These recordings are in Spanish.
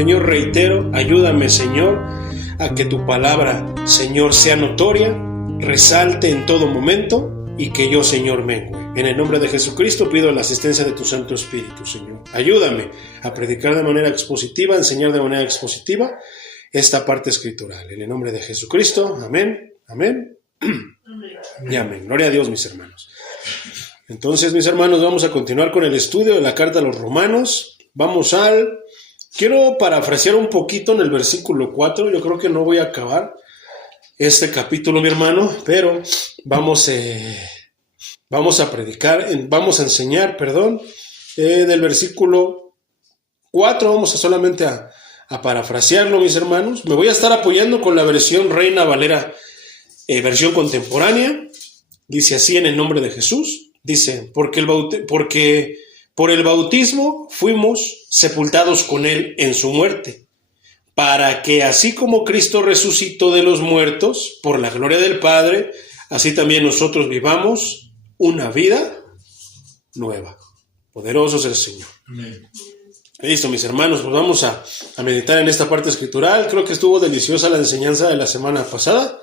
Señor, reitero, ayúdame, Señor, a que tu palabra, Señor, sea notoria, resalte en todo momento y que yo, Señor, mengue. En el nombre de Jesucristo pido la asistencia de tu Santo Espíritu, Señor. Ayúdame a predicar de manera expositiva, a enseñar de manera expositiva esta parte escritural. En el nombre de Jesucristo, amén, amén, y amén. Gloria a Dios, mis hermanos. Entonces, mis hermanos, vamos a continuar con el estudio de la carta a los Romanos. Quiero parafrasear un poquito en el versículo 4. Yo creo que no voy a acabar este capítulo, mi hermano, pero vamos a enseñar, del versículo 4, vamos a solamente a parafrasearlo, mis hermanos. Me voy a estar apoyando con la versión Reina Valera, versión contemporánea. Dice así: en el nombre de Jesús. Dice, porque por el bautismo fuimos sepultados con él en su muerte, para que así como Cristo resucitó de los muertos por la gloria del Padre, así también nosotros vivamos una vida nueva. Poderoso es el Señor. Amén. Listo, mis hermanos, pues vamos a meditar en esta parte escritural. Creo que estuvo deliciosa la enseñanza de la semana pasada.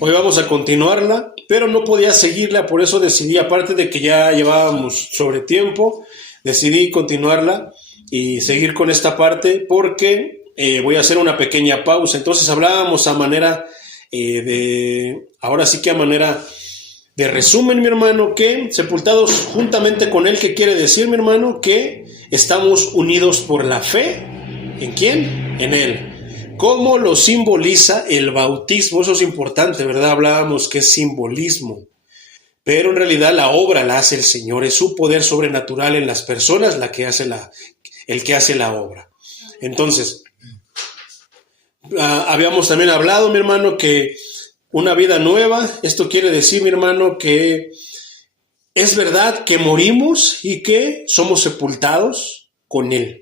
Hoy vamos a continuarla, pero no podía seguirla, por eso decidí, aparte de que ya llevábamos sobre tiempo, decidí continuarla y seguir con esta parte porque voy a hacer una pequeña pausa. Entonces hablábamos a manera de resumen, mi hermano, que sepultados juntamente con él, que quiere decir, mi hermano, que estamos unidos por la fe. ¿En quién? En él. ¿Cómo lo simboliza el bautismo? Eso es importante, ¿verdad? Hablábamos que es simbolismo, pero en realidad la obra la hace el Señor. Es su poder sobrenatural en las personas el que hace la obra. Entonces, habíamos también hablado, mi hermano, que una vida nueva, esto quiere decir, mi hermano, que es verdad que morimos y que somos sepultados con Él,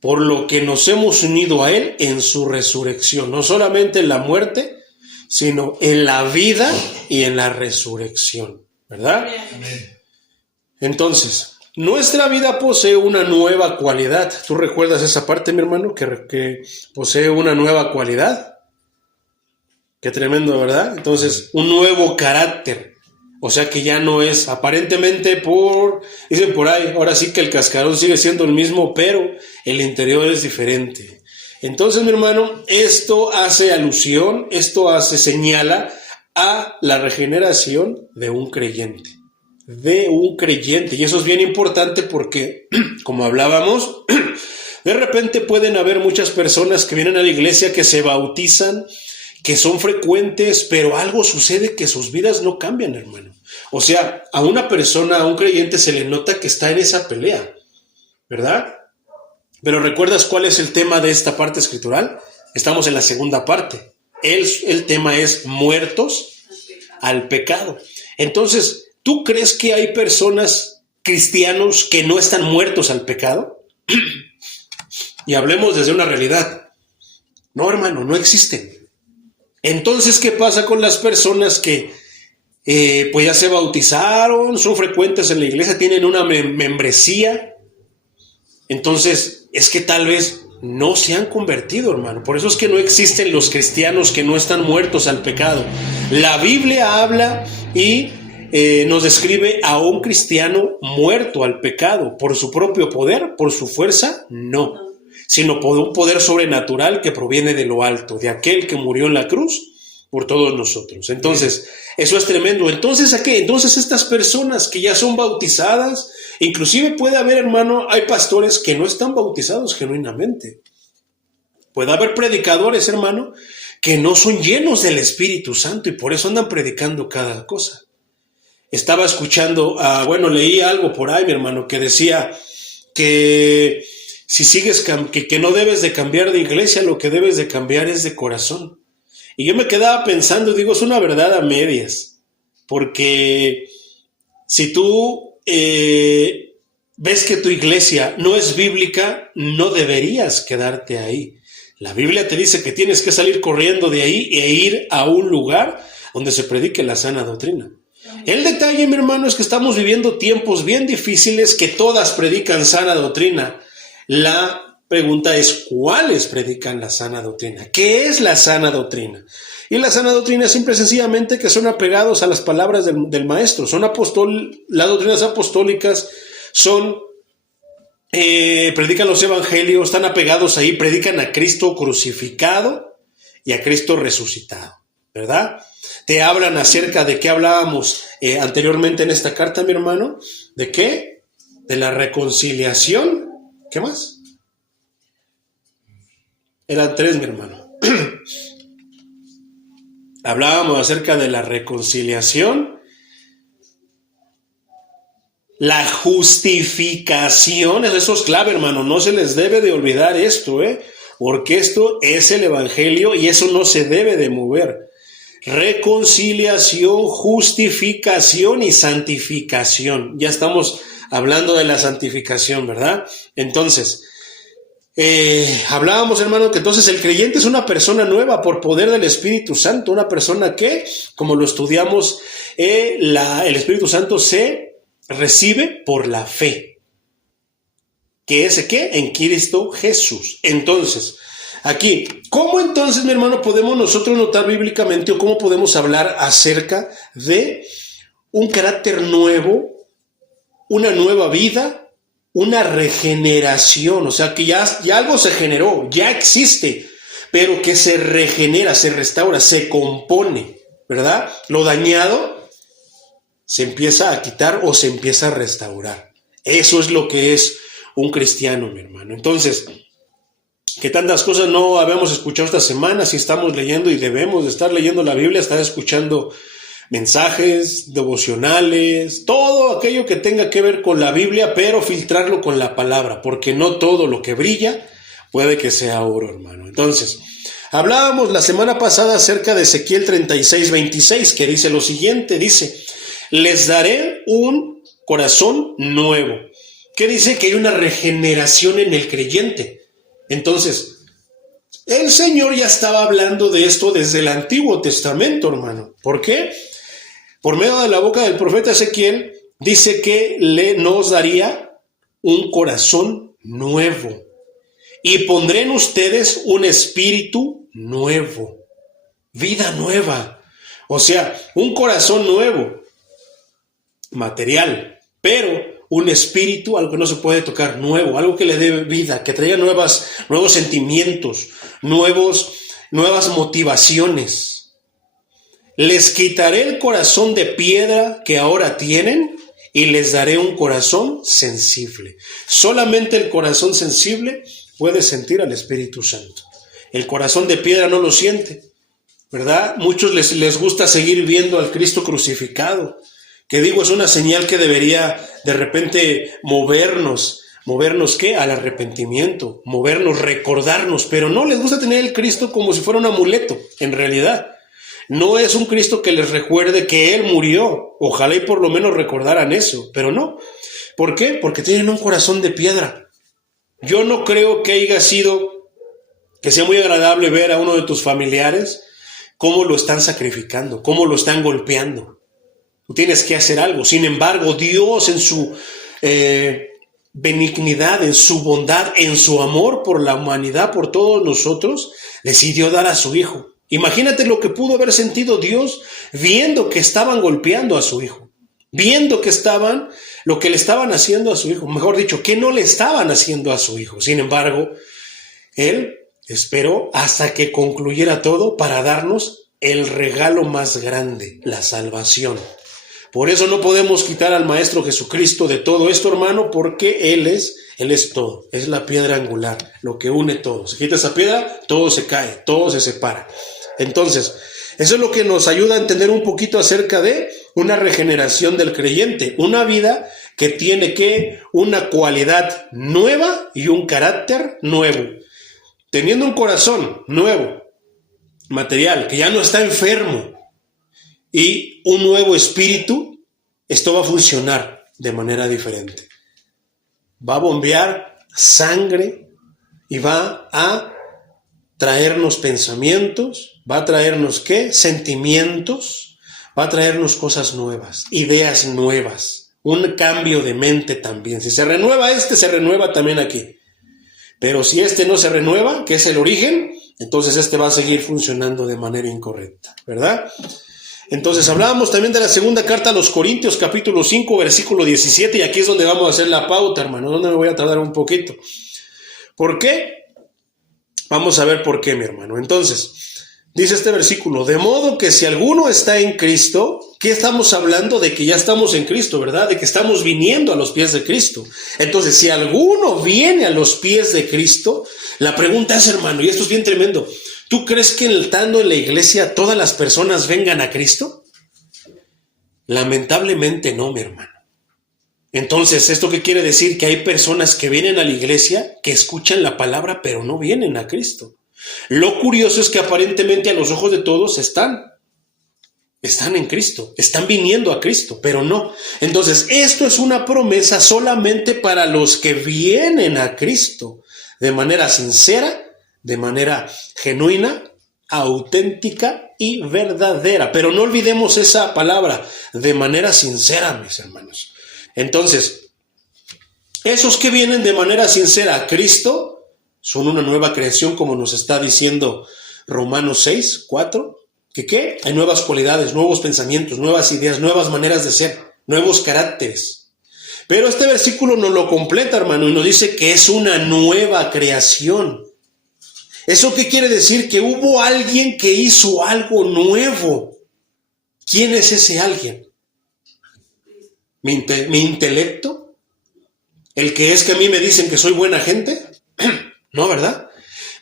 por lo que nos hemos unido a Él en su resurrección, no solamente en la muerte, sino en la vida y en la resurrección, ¿verdad? Amén. Entonces, nuestra vida posee una nueva cualidad. ¿Tú recuerdas esa parte, mi hermano, que posee una nueva cualidad? Qué tremendo, ¿verdad? Entonces, un nuevo carácter. O sea que ya no es, aparentemente dicen por ahí, ahora sí que el cascarón sigue siendo el mismo, pero el interior es diferente. Entonces, mi hermano, esto señala a la regeneración de un creyente. Y eso es bien importante porque, como hablábamos, de repente pueden haber muchas personas que vienen a la iglesia, que se bautizan, que son frecuentes, pero algo sucede que sus vidas no cambian, hermano. O sea, a una persona, a un creyente se le nota que está en esa pelea, ¿verdad? Pero ¿recuerdas cuál es el tema de esta parte escritural? Estamos en la segunda parte. El tema es muertos al pecado. Entonces, ¿tú crees que hay personas, cristianos, que no están muertos al pecado? Y hablemos desde una realidad. No, hermano, no existen. Entonces, ¿qué pasa con las personas que pues ya se bautizaron, son frecuentes en la iglesia, tienen una membresía? Entonces, es que tal vez no se han convertido, hermano. Por eso es que no existen los cristianos que no están muertos al pecado. La Biblia habla y nos describe a un cristiano muerto al pecado. ¿Por su propio poder? ¿Por su fuerza? No. Sino por un poder sobrenatural que proviene de lo alto, de aquel que murió en la cruz por todos nosotros. Entonces, eso es tremendo. Entonces, ¿a qué? Entonces, estas personas que ya son bautizadas, inclusive puede haber, hermano, hay pastores que no están bautizados genuinamente. Puede haber predicadores, hermano, que no son llenos del Espíritu Santo y por eso andan predicando cada cosa. Estaba escuchando, leí algo por ahí, mi hermano, que decía que si sigues, que no debes de cambiar de iglesia, lo que debes de cambiar es de corazón. Y yo me quedaba pensando, digo, es una verdad a medias, porque si tú ves que tu iglesia no es bíblica, no deberías quedarte ahí. La Biblia te dice que tienes que salir corriendo de ahí e ir a un lugar donde se predique la sana doctrina. El detalle, mi hermano, es que estamos viviendo tiempos bien difíciles, que todas predican sana doctrina. La pregunta es, ¿cuáles predican la sana doctrina? ¿Qué es la sana doctrina? Y la sana doctrina es simple y sencillamente que son apegados a las palabras del maestro. Las doctrinas apostólicas predican los evangelios, están apegados ahí, predican a Cristo crucificado y a Cristo resucitado, ¿verdad? Te hablan acerca de qué hablábamos anteriormente en esta carta, mi hermano. ¿De qué? De la reconciliación. ¿Qué más? Eran 3, mi hermano. Hablábamos acerca de la reconciliación, la justificación. Eso es clave, hermano. No se les debe de olvidar esto, porque esto es el evangelio y eso no se debe de mover. Reconciliación, justificación y santificación. Ya estamos hablando de la santificación, ¿verdad? Entonces, hablábamos, hermano, que entonces el creyente es una persona nueva por poder del Espíritu Santo, una persona que, como lo estudiamos, el Espíritu Santo se recibe por la fe. ¿Qué es qué? En Cristo Jesús. Entonces, aquí, ¿cómo entonces, mi hermano, podemos nosotros notar bíblicamente o cómo podemos hablar acerca de un carácter nuevo, una nueva vida, una regeneración? O sea, que ya algo se generó, ya existe, pero que se regenera, se restaura, se compone, ¿verdad? Lo dañado se empieza a quitar o se empieza a restaurar. Eso es lo que es un cristiano, mi hermano. Entonces, que tantas cosas no habíamos escuchado esta semana, si estamos leyendo y debemos de estar leyendo la Biblia, estar escuchando mensajes, devocionales, todo aquello que tenga que ver con la Biblia, pero filtrarlo con la palabra, porque no todo lo que brilla puede que sea oro, hermano. Entonces, hablábamos la semana pasada acerca de Ezequiel 36:26, que dice lo siguiente, dice, les daré un corazón nuevo. ¿Qué dice? Que hay una regeneración en el creyente. Entonces, el Señor ya estaba hablando de esto desde el Antiguo Testamento, hermano. ¿Por qué? Por medio de la boca del profeta Ezequiel, dice que nos daría un corazón nuevo. Y pondré en ustedes un espíritu nuevo. Vida nueva. O sea, un corazón nuevo. Material. Pero un espíritu, algo que no se puede tocar, nuevo, algo que le dé vida, que traiga nuevos sentimientos, nuevas motivaciones. Les quitaré el corazón de piedra que ahora tienen y les daré un corazón sensible. Solamente el corazón sensible puede sentir al Espíritu Santo. El corazón de piedra no lo siente, ¿verdad? Muchos les gusta seguir viendo al Cristo crucificado, que digo, es una señal que debería de repente movernos ¿qué? Al arrepentimiento, movernos, recordarnos, pero no les gusta tener el Cristo como si fuera un amuleto, en realidad. No es un Cristo que les recuerde que Él murió, ojalá y por lo menos recordaran eso, pero no. ¿Por qué? Porque tienen un corazón de piedra. Yo no creo que sea muy agradable ver a uno de tus familiares cómo lo están sacrificando, cómo lo están golpeando. Tú tienes que hacer algo. Sin embargo, Dios en su benignidad, en su bondad, en su amor por la humanidad, por todos nosotros, decidió dar a su Hijo. Imagínate lo que pudo haber sentido Dios viendo que estaban golpeando a su Hijo, viendo lo que le estaban haciendo a su Hijo, mejor dicho, que no le estaban haciendo a su Hijo. Sin embargo, Él esperó hasta que concluyera todo para darnos el regalo más grande, la salvación. Por eso no podemos quitar al Maestro Jesucristo de todo esto, hermano, porque Él es todo, es la piedra angular, lo que une todo. Se quita esa piedra, todo se cae, todo se separa. Entonces, eso es lo que nos ayuda a entender un poquito acerca de una regeneración del creyente, una vida que tiene una cualidad nueva y un carácter nuevo. Teniendo un corazón nuevo, material, que ya no está enfermo, y un nuevo espíritu, esto va a funcionar de manera diferente. Va a bombear sangre y va a traernos pensamientos, va a traernos ¿qué? Sentimientos, va a traernos cosas nuevas, ideas nuevas, un cambio de mente también. Si se renueva se renueva también aquí. Pero si este no se renueva, que es el origen, entonces este va a seguir funcionando de manera incorrecta, ¿verdad? Entonces hablábamos también de la segunda carta a los Corintios, capítulo 5, versículo 17, y aquí es donde vamos a hacer la pauta, hermano, donde me voy a tardar un poquito. ¿Por qué? Vamos a ver por qué, mi hermano. Entonces, dice este versículo, de modo que si alguno está en Cristo, ¿qué estamos hablando? De que ya estamos en Cristo, ¿verdad? De que estamos viniendo a los pies de Cristo. Entonces, si alguno viene a los pies de Cristo, la pregunta es, hermano, y esto es bien tremendo, ¿tú crees que estando en la iglesia todas las personas vengan a Cristo? Lamentablemente no, mi hermano. Entonces, ¿esto qué quiere decir? Que hay personas que vienen a la iglesia, que escuchan la palabra, pero no vienen a Cristo. Lo curioso es que aparentemente a los ojos de todos están en Cristo, están viniendo a Cristo, pero no. Entonces, esto es una promesa solamente para los que vienen a Cristo de manera sincera, de manera genuina, auténtica y verdadera. Pero no olvidemos esa palabra, de manera sincera, mis hermanos. Entonces, esos que vienen de manera sincera a Cristo son una nueva creación, como nos está diciendo Romanos 6, 4. ¿Qué? Hay nuevas cualidades, nuevos pensamientos, nuevas ideas, nuevas maneras de ser, nuevos caracteres. Pero este versículo nos lo completa, hermano, y nos dice que es una nueva creación. ¿Eso qué quiere decir? Que hubo alguien que hizo algo nuevo. ¿Quién es ese alguien? ¿Mi intelecto? ¿El que es que a mí me dicen que soy buena gente? No, ¿verdad?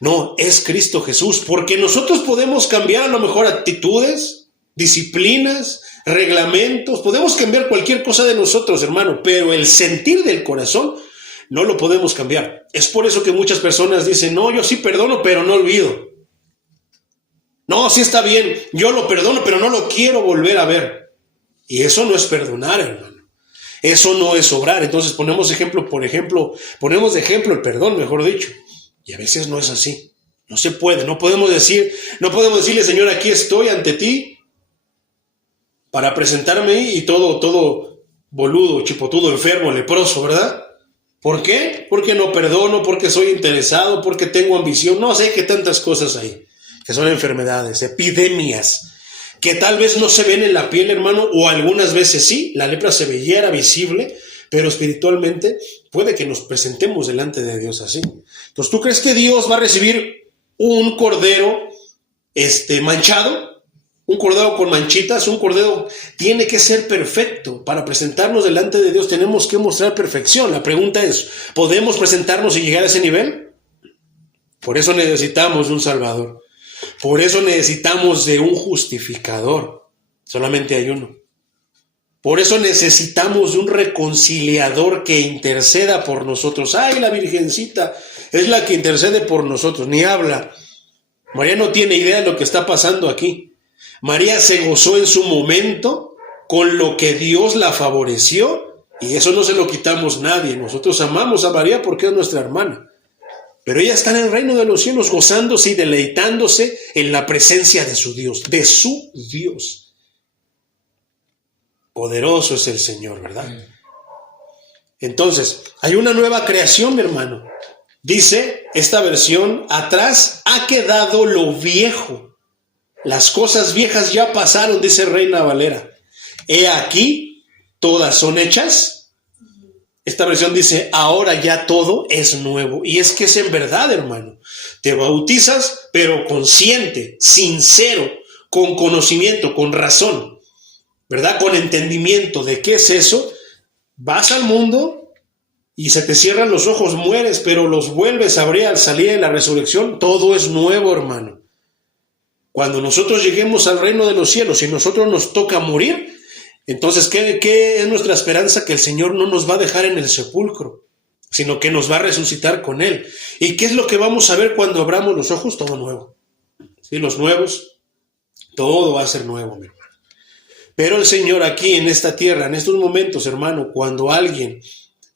No, es Cristo Jesús, porque nosotros podemos cambiar a lo mejor actitudes, disciplinas, reglamentos, podemos cambiar cualquier cosa de nosotros, hermano, pero el sentir del corazón no lo podemos cambiar. Es por eso que muchas personas dicen, no, yo sí perdono, pero no olvido. No, sí está bien, yo lo perdono, pero no lo quiero volver a ver. Y eso no es perdonar, hermano. Eso no es obrar. Entonces ponemos de ejemplo el perdón, mejor dicho. Y a veces no es así. No se puede. No podemos decirle, Señor, aquí estoy ante ti para presentarme y todo boludo, chipotudo, enfermo, leproso, ¿verdad? ¿Por qué? Porque no perdono, porque soy interesado, porque tengo ambición. No sé qué tantas cosas hay, que son enfermedades, epidemias, que tal vez no se ven en la piel, hermano, o algunas veces sí, la lepra se veía, era visible, pero espiritualmente puede que nos presentemos delante de Dios así. Entonces, ¿tú crees que Dios va a recibir un cordero manchado? Un cordero con manchitas, un cordero tiene que ser perfecto. Para presentarnos delante de Dios tenemos que mostrar perfección. La pregunta es, ¿podemos presentarnos y llegar a ese nivel? Por eso necesitamos de un Salvador. Por eso necesitamos de un justificador. Solamente hay uno. Por eso necesitamos de un reconciliador que interceda por nosotros. ¡Ay, la Virgencita es la que intercede por nosotros! Ni habla. María no tiene idea de lo que está pasando aquí. María se gozó en su momento con lo que Dios la favoreció y eso no se lo quitamos nadie. Nosotros amamos a María porque es nuestra hermana. Pero ella está en el reino de los cielos gozándose y deleitándose en la presencia de su Dios, de su Dios. Poderoso es el Señor, ¿verdad? Entonces, hay una nueva creación, mi hermano. Dice esta versión, atrás ha quedado lo viejo. Las cosas viejas ya pasaron, dice Reina Valera. He aquí, todas son hechas. Esta versión dice, ahora ya todo es nuevo. Y es que es en verdad, hermano. Te bautizas, pero consciente, sincero, con conocimiento, con razón, ¿verdad? Con entendimiento de qué es eso. Vas al mundo y se te cierran los ojos, mueres, pero los vuelves a abrir al salir de la resurrección. Todo es nuevo, hermano. Cuando nosotros lleguemos al reino de los cielos y nosotros nos toca morir, entonces, ¿qué es nuestra esperanza? Que el Señor no nos va a dejar en el sepulcro, sino que nos va a resucitar con Él. ¿Y qué es lo que vamos a ver cuando abramos los ojos? Todo nuevo. ¿Sí? Los nuevos, todo va a ser nuevo, mi hermano. Pero el Señor aquí en esta tierra, en estos momentos, hermano, cuando alguien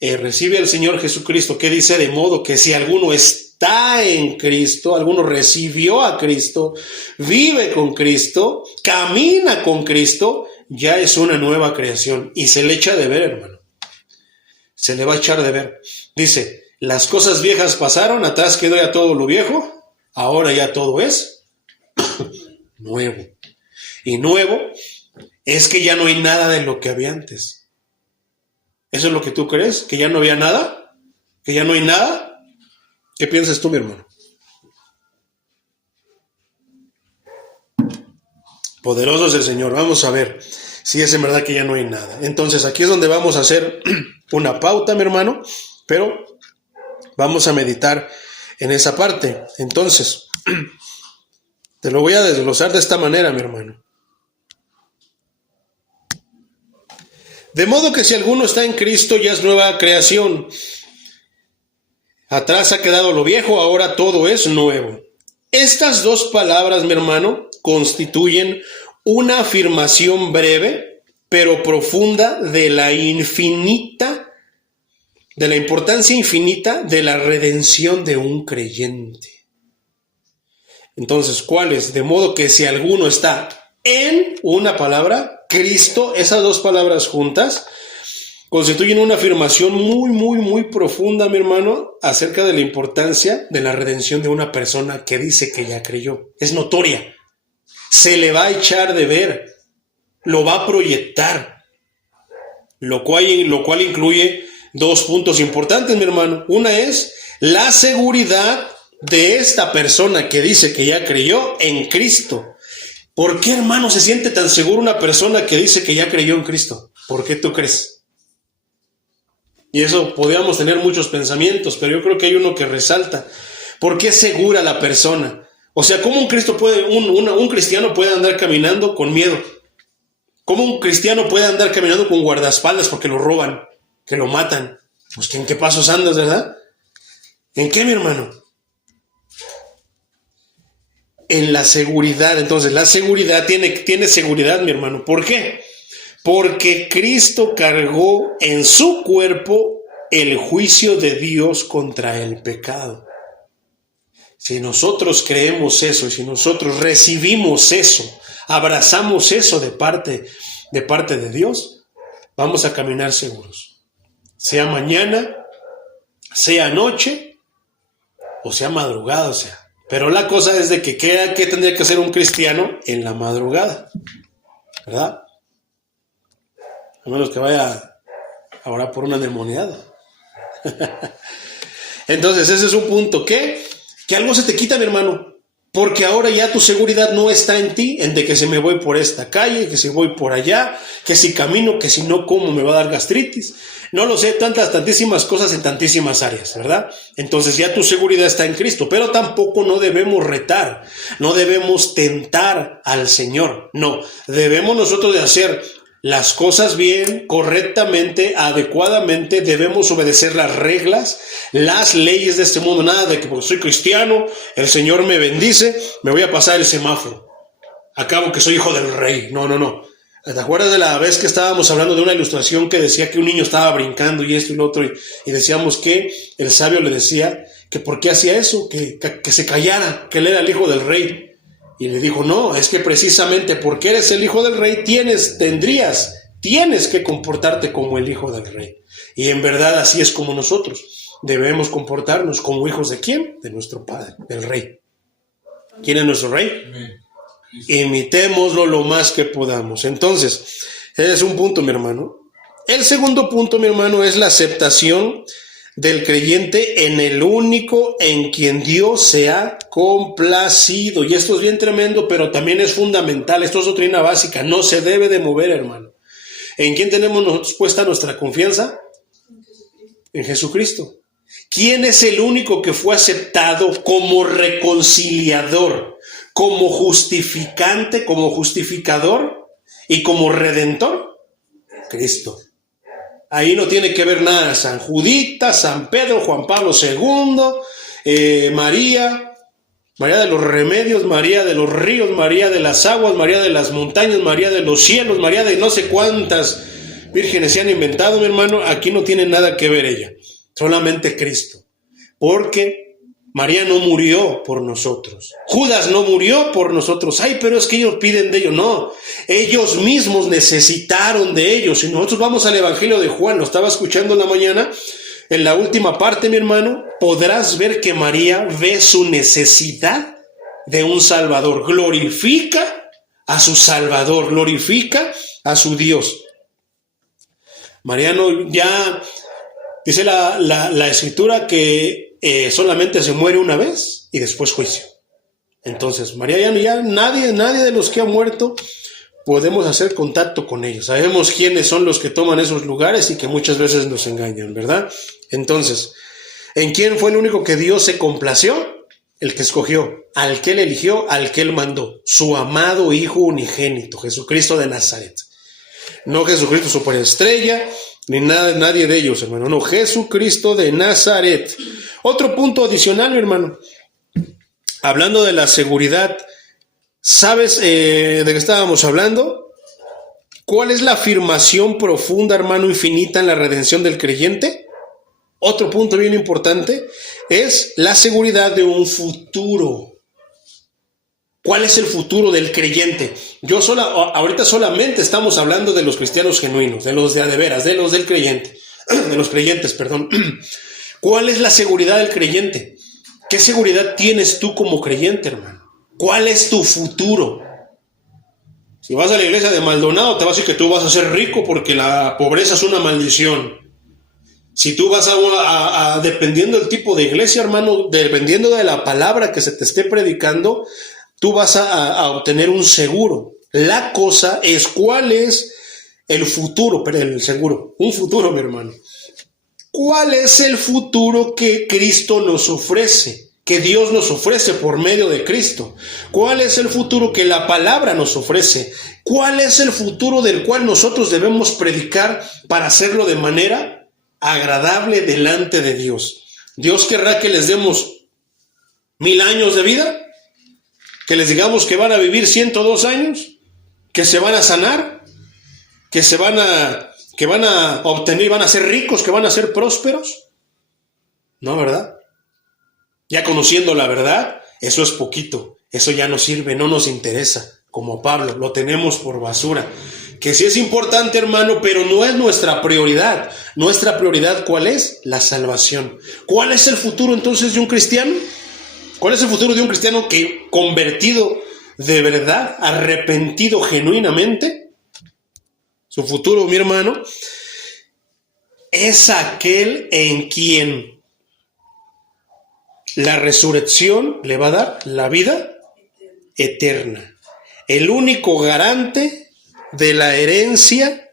recibe al Señor Jesucristo, ¿qué dice? De modo que si alguno está en Cristo, alguno recibió a Cristo, vive con Cristo, camina con Cristo, ya es una nueva creación y se le echa de ver, hermano. Se le va a echar de ver. Dice, Las cosas viejas pasaron, atrás quedó ya todo lo viejo, ahora ya todo es nuevo. Y nuevo es que ya no hay nada de lo que había antes. ¿Eso es lo que tú crees? ¿Que ya no había nada? ¿Que ya no hay nada? ¿Qué piensas tú, mi hermano? Poderoso es el Señor. Vamos a ver si es en verdad que ya no hay nada. Entonces aquí es donde vamos a hacer una pauta, mi hermano, pero vamos a meditar en esa parte. Entonces, te lo voy a desglosar de esta manera, mi hermano. De modo que si alguno está en Cristo, ya es nueva creación. Atrás ha quedado lo viejo, ahora todo es nuevo. Estas dos palabras, mi hermano, constituyen una afirmación breve, pero profunda de la importancia infinita de la redención de un creyente. Entonces, ¿cuál es? De modo que si alguno está en una palabra, Cristo, esas dos palabras juntas, constituyen una afirmación muy, muy, muy profunda, mi hermano, acerca de la importancia de la redención de una persona que dice que ya creyó. Es notoria. Se le va a echar de ver. Lo va a proyectar. Lo cual incluye dos puntos importantes, mi hermano. Una es la seguridad de esta persona que dice que ya creyó en Cristo. ¿Por qué, hermano, se siente tan seguro una persona que dice que ya creyó en Cristo? ¿Por qué tú crees? Y eso podríamos tener muchos pensamientos, pero yo creo que hay uno que resalta. ¿Por qué es segura la persona? O sea, ¿cómo un cristiano puede andar caminando con miedo? ¿Cómo un cristiano puede andar caminando con guardaespaldas porque lo roban, que lo matan? Pues ¿en qué pasos andas, verdad? ¿En qué, mi hermano? En la seguridad. Entonces, la seguridad tiene seguridad, mi hermano. ¿Por qué? Porque Cristo cargó en su cuerpo el juicio de Dios contra el pecado. Si nosotros creemos eso, y si nosotros recibimos eso, abrazamos eso de parte de Dios, vamos a caminar seguros. Sea mañana, sea noche, o sea madrugada, o sea. Pero la cosa es de que ¿qué tendría que hacer un cristiano en la madrugada? ¿Verdad? A menos que vaya ahora por una endemoniada. Entonces, ese es un punto. Que algo se te quita, mi hermano. Porque ahora ya tu seguridad no está en ti, en de que si me voy por esta calle, que si voy por allá, que si camino, que si no como me va a dar gastritis. No lo sé, tantísimas cosas en tantísimas áreas, ¿verdad? Entonces ya tu seguridad está en Cristo, pero tampoco no debemos retar, no debemos tentar al Señor. No, debemos nosotros de hacer las cosas bien, correctamente, adecuadamente. Debemos obedecer las reglas, las leyes de este mundo. Nada de que porque soy cristiano, el Señor me bendice, me voy a pasar el semáforo. Acabo que soy hijo del rey. No. ¿Te acuerdas de la vez que estábamos hablando de una ilustración que decía que un niño estaba brincando y esto y lo otro? Y decíamos que el sabio le decía que por qué hacía eso, que se callara, que él era el hijo del rey. Y le dijo, no, es que precisamente porque eres el hijo del rey, tienes que comportarte como el hijo del rey. Y en verdad así es como nosotros debemos comportarnos como hijos de ¿quién? De nuestro Padre, del Rey. ¿Quién es nuestro Rey? Imitémoslo lo más que podamos. Entonces, ese es un punto, mi hermano. El segundo punto, mi hermano, es la aceptación del creyente en el único en quien Dios se ha complacido. Y esto es bien tremendo, pero también es fundamental. Esto es doctrina básica. No se debe de mover, hermano. ¿En quién tenemos nosotros puesta nuestra confianza? En Jesucristo. ¿Quién es el único que fue aceptado como reconciliador, como justificante, como justificador y como redentor? Cristo. Ahí no tiene que ver nada San Judita, San Pedro, Juan Pablo II, María de los remedios, María de los ríos, María de las aguas, María de las montañas, María de los cielos, María de no sé cuántas vírgenes se han inventado, mi hermano. Aquí no tiene nada que ver ella, solamente Cristo. Porque María no murió por nosotros, Judas no murió por nosotros. Ay, pero es que ellos piden de ellos. No, ellos mismos necesitaron de ellos. Si nosotros vamos al Evangelio de Juan, lo estaba escuchando en la mañana, en la última parte, mi hermano, podrás ver que María ve su necesidad de un Salvador. Glorifica a su Salvador, glorifica a su Dios. Mariano, ya dice la Escritura que solamente se muere una vez y después juicio. Entonces, María ya nadie de los que ha muerto podemos hacer contacto con ellos. Sabemos quiénes son los que toman esos lugares y que muchas veces nos engañan, ¿verdad? Entonces, ¿en quién fue el único que Dios se complació? El que escogió, al que él eligió, al que él mandó, su amado Hijo unigénito, Jesucristo de Nazaret. No Jesucristo superestrella, ni nadie de ellos, hermano. No, Jesucristo de Nazaret. Otro punto adicional, mi hermano. Hablando de la seguridad, ¿sabes de qué estábamos hablando? ¿Cuál es la afirmación profunda, hermano, infinita en la redención del creyente? Otro punto bien importante es la seguridad de un futuro. ¿Cuál es el futuro del creyente? Ahorita solamente estamos hablando de los cristianos genuinos, de los de a de veras, de los del creyente, de los creyentes, perdón. ¿Cuál es la seguridad del creyente? ¿Qué seguridad tienes tú como creyente, hermano? ¿Cuál es tu futuro? Si vas a la iglesia de Maldonado, te va a decir que tú vas a ser rico porque la pobreza es una maldición. Si tú vas dependiendo del tipo de iglesia, hermano, dependiendo de la palabra que se te esté predicando, tú vas a obtener un seguro. La cosa es cuál es el futuro, pero el seguro, un futuro, mi hermano. ¿Cuál es el futuro que Cristo nos ofrece? Que Dios nos ofrece por medio de Cristo. ¿Cuál es el futuro que la palabra nos ofrece? ¿Cuál es el futuro del cual nosotros debemos predicar para hacerlo de manera agradable delante de Dios? ¿Dios querrá que les demos 1000 años de vida? ¿Que les digamos que van a vivir 102 años? ¿Que se van a sanar? ¿Que van a obtener, van a ser ricos, que van a ser prósperos? No, ¿verdad? Ya conociendo la verdad, eso es poquito, eso ya no sirve, no nos interesa, como Pablo, lo tenemos por basura. Que sí es importante, hermano, pero no es nuestra prioridad. Nuestra prioridad, ¿cuál es? La salvación. ¿Cuál es el futuro entonces de un cristiano? ¿Cuál es el futuro de un cristiano que convertido de verdad, arrepentido genuinamente? Su futuro, mi hermano, es aquel en quien la resurrección le va a dar la vida eterna. El único garante de la herencia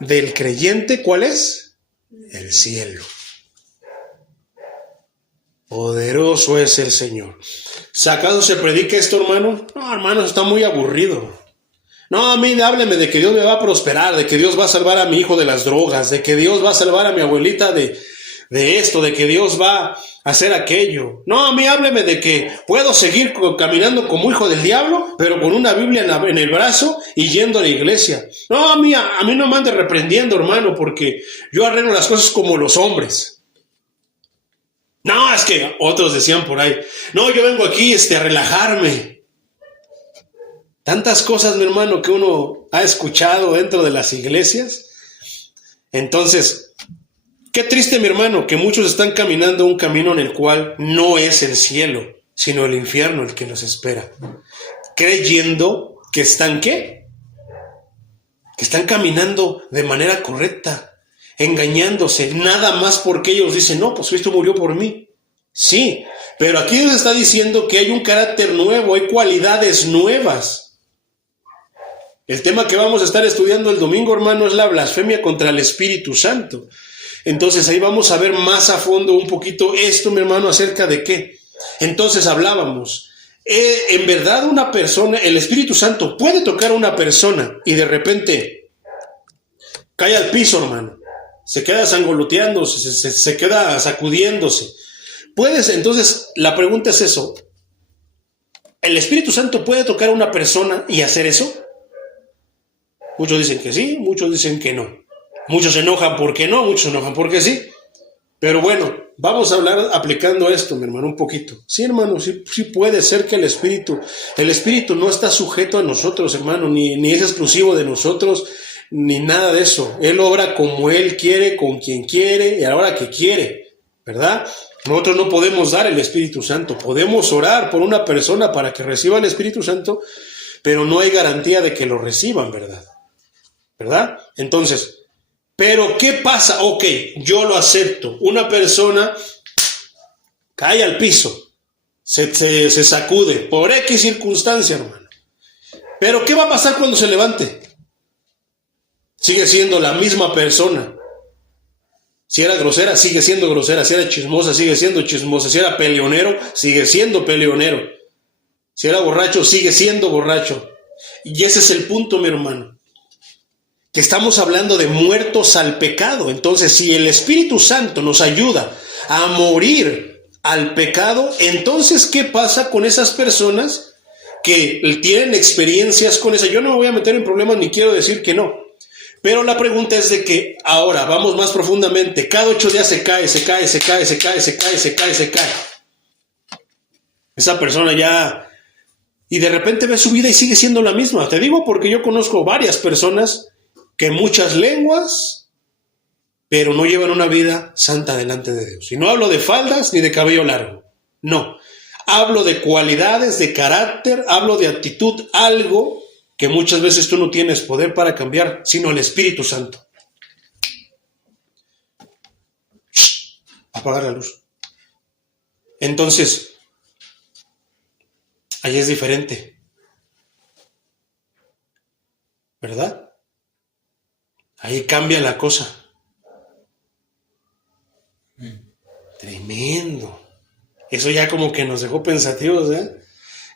del creyente, ¿cuál es? El cielo. Poderoso es el Señor. ¿Acaso se predica esto, hermano? No, hermano, está muy aburrido. No, a mí hábleme de que Dios me va a prosperar, de que Dios va a salvar a mi hijo de las drogas, de que Dios va a salvar a mi abuelita de esto, de que Dios va a hacer aquello. No, a mí hábleme de que puedo seguir caminando como hijo del diablo, pero con una Biblia en el brazo y yendo a la iglesia. No, a mí no me ande reprendiendo, hermano, porque yo arreglo las cosas como los hombres. No, es que otros decían por ahí, no, yo vengo aquí a relajarme. Tantas cosas, mi hermano, que uno ha escuchado dentro de las iglesias. Entonces, qué triste, mi hermano, que muchos están caminando un camino en el cual no es el cielo, sino el infierno el que los espera. Creyendo que están, ¿qué? Que están caminando de manera correcta, engañándose, nada más porque ellos dicen, no, pues Cristo murió por mí. Sí, pero aquí Dios está diciendo que hay un carácter nuevo, hay cualidades nuevas. El tema que vamos a estar estudiando el domingo, hermano, es la blasfemia contra el Espíritu Santo. Entonces ahí vamos a ver más a fondo un poquito esto, mi hermano, acerca de qué. Entonces hablábamos, en verdad una persona, el Espíritu Santo puede tocar a una persona y de repente cae al piso, hermano. Se queda sangoloteándose, se queda sacudiéndose. Puedes, entonces la pregunta es eso. ¿El Espíritu Santo puede tocar a una persona y hacer eso? Muchos dicen que sí, muchos dicen que no. Muchos se enojan porque no, muchos se enojan porque sí. Pero bueno, vamos a hablar aplicando esto, mi hermano, un poquito. Sí, hermano, sí puede ser que el Espíritu no está sujeto a nosotros, hermano, ni es exclusivo de nosotros, ni nada de eso. Él obra como Él quiere, con quien quiere y a la hora que quiere, ¿verdad? Nosotros no podemos dar el Espíritu Santo. Podemos orar por una persona para que reciba el Espíritu Santo, pero no hay garantía de que lo reciban, ¿verdad? ¿Verdad? Entonces, ¿pero qué pasa? Ok, yo lo acepto. Una persona cae al piso, se sacude por X circunstancia, hermano. ¿Pero qué va a pasar cuando se levante? Sigue siendo la misma persona. Si era grosera, sigue siendo grosera. Si era chismosa, sigue siendo chismosa. Si era peleonero, sigue siendo peleonero. Si era borracho, sigue siendo borracho. Y ese es el punto, mi hermano, que estamos hablando de muertos al pecado. Entonces, si el Espíritu Santo nos ayuda a morir al pecado, entonces, ¿qué pasa con esas personas que tienen experiencias con eso? Yo no me voy a meter en problemas ni quiero decir que no. Pero la pregunta es de que ahora, vamos más profundamente, cada 8 días se cae. Esa persona ya... Y de repente ve su vida y sigue siendo la misma. Te digo porque yo conozco varias personas que muchas lenguas, pero no llevan una vida santa delante de Dios. Y no hablo de faldas ni de cabello largo. No. Hablo de cualidades, de carácter, hablo de actitud, algo que muchas veces tú no tienes poder para cambiar, sino el Espíritu Santo. Apagar la luz. Entonces, ahí es diferente, ¿verdad? Ahí cambia la cosa. Tremendo. Eso ya como que nos dejó pensativos, ¿eh?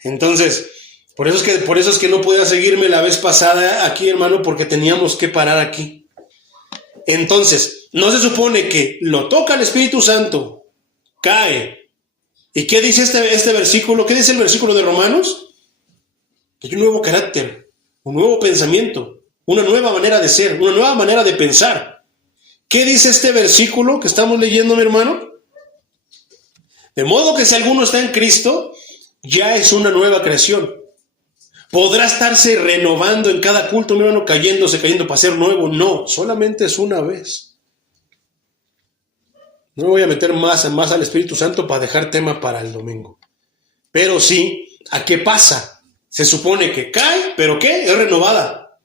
Entonces, por eso es que no podía seguirme la vez pasada aquí, hermano, porque teníamos que parar aquí. Entonces, no se supone que lo toca el Espíritu Santo, cae. ¿Y qué dice este versículo? ¿Qué dice el versículo de Romanos? Que hay un nuevo carácter, un nuevo pensamiento, una nueva manera de ser, una nueva manera de pensar. ¿Qué dice este versículo que estamos leyendo, mi hermano? De modo que si alguno está en Cristo, ya es una nueva creación. Podrá estarse renovando en cada culto, mi hermano, cayendo para ser nuevo. No, solamente es una vez. No me voy a meter más al Espíritu Santo para dejar tema para el domingo. Pero sí, ¿a qué pasa? Se supone que cae, ¿pero qué? Es renovada.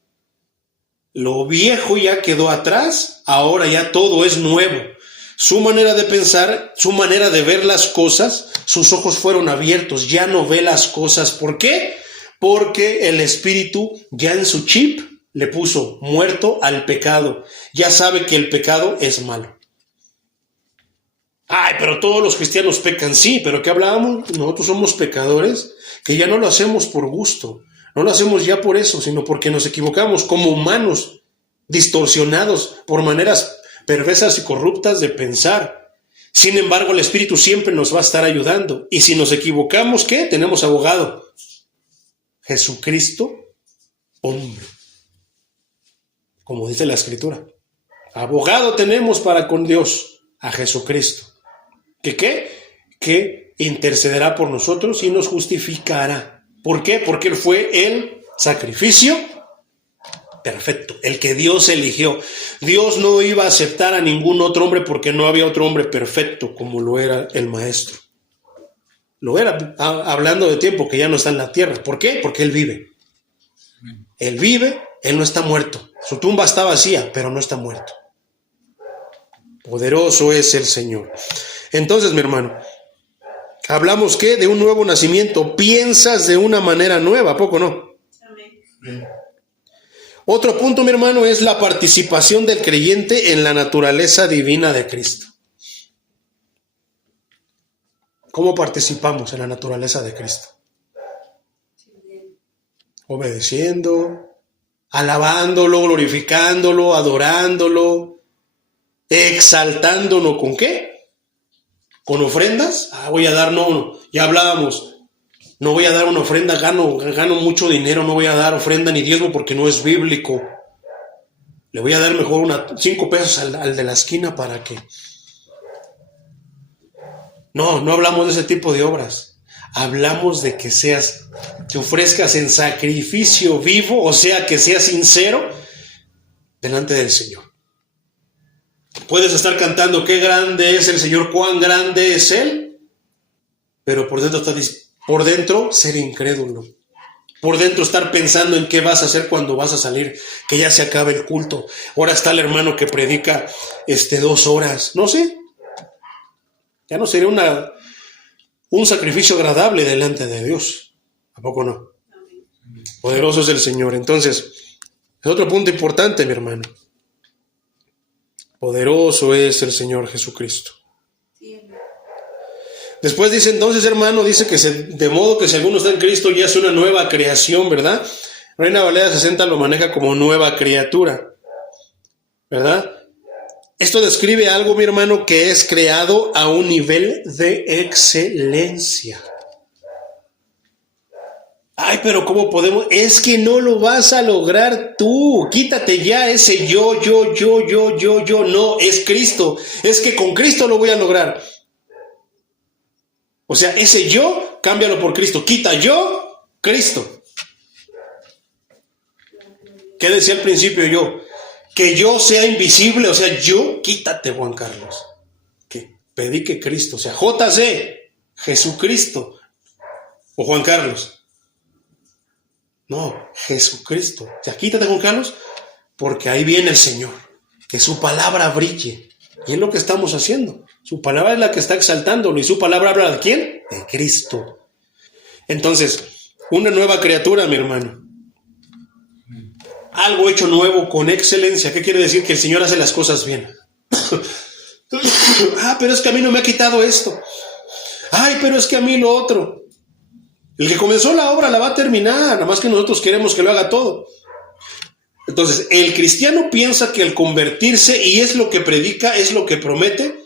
Lo viejo ya quedó atrás, ahora ya todo es nuevo. Su manera de pensar, su manera de ver las cosas, sus ojos fueron abiertos, ya no ve las cosas. ¿Por qué? Porque el Espíritu ya en su chip le puso muerto al pecado. Ya sabe que el pecado es malo. Ay, pero todos los cristianos pecan. Sí, pero ¿qué hablábamos? Nosotros somos pecadores que ya no lo hacemos por gusto. No lo hacemos ya por eso, sino porque nos equivocamos como humanos, distorsionados por maneras perversas y corruptas de pensar. Sin embargo, el Espíritu siempre nos va a estar ayudando. Y si nos equivocamos, ¿qué? Tenemos abogado. Jesucristo, hombre. Como dice la Escritura. Abogado tenemos para con Dios, a Jesucristo. ¿Que qué? Que intercederá por nosotros y nos justificará. ¿Por qué? Porque Él fue el sacrificio perfecto, el que Dios eligió. Dios no iba a aceptar a ningún otro hombre porque no había otro hombre perfecto como lo era el Maestro. Lo era, hablando de tiempo que ya no está en la tierra. ¿Por qué? Porque Él vive. Él vive, Él no está muerto. Su tumba está vacía, pero no está muerto. Poderoso es el Señor. Entonces, mi hermano, hablamos ¿qué? De un nuevo nacimiento. Piensas de una manera nueva, ¿a poco no? Amén. Otro punto, mi hermano, es la participación del creyente en la naturaleza divina de Cristo. ¿Cómo participamos en la naturaleza de Cristo? Obedeciendo, alabándolo, glorificándolo, adorándolo, exaltándolo. ¿Con qué? ¿Con ofrendas? Voy a dar, no, ya hablábamos. No voy a dar una ofrenda, gano mucho dinero, no voy a dar ofrenda ni diezmo porque no es bíblico. Le voy a dar mejor 5 pesos al de la esquina para que... No hablamos de ese tipo de obras. Hablamos de que te ofrezcas en sacrificio vivo, o sea, que seas sincero, delante del Señor. Puedes estar cantando qué grande es el Señor, cuán grande es Él, pero por dentro ser incrédulo. Por dentro estar pensando en qué vas a hacer cuando vas a salir, que ya se acabe el culto. Ahora está el hermano que predica 2 horas. No sé. Ya no sería un sacrificio agradable delante de Dios. ¿A poco no? Poderoso es el Señor. Entonces, es otro punto importante, mi hermano. Poderoso es el Señor Jesucristo. Después dice entonces, hermano, dice que de modo que si alguno está en Cristo ya es una nueva creación, ¿verdad? Reina Valera 60 lo maneja como nueva criatura, ¿verdad? Esto describe algo, mi hermano, que es creado a un nivel de excelencia. Ay, pero ¿cómo podemos? Es que no lo vas a lograr tú. Quítate ya ese yo. No, es Cristo. Es que con Cristo lo voy a lograr. O sea, ese yo, cámbialo por Cristo. Quita yo, Cristo. ¿Qué decía al principio yo? Que yo sea invisible, o sea, yo, quítate, Juan Carlos. Que pedí que Cristo, o sea, JC, Jesucristo. O Juan Carlos. No, Jesucristo. O sea, quítate, Juan Carlos, porque ahí viene el Señor. Que su palabra brille. Y es lo que estamos haciendo. Su palabra es la que está exaltándolo. ¿Y su palabra habla de quién? De Cristo. Entonces, una nueva criatura, mi hermano. Algo hecho nuevo con excelencia. ¿Qué quiere decir? Que el Señor hace las cosas bien. Pero es que a mí no me ha quitado esto. Ay, pero es que a mí lo otro. El que comenzó la obra la va a terminar. Nada más que nosotros queremos que lo haga todo. Entonces, el cristiano piensa que al convertirse, y es lo que predica, es lo que promete,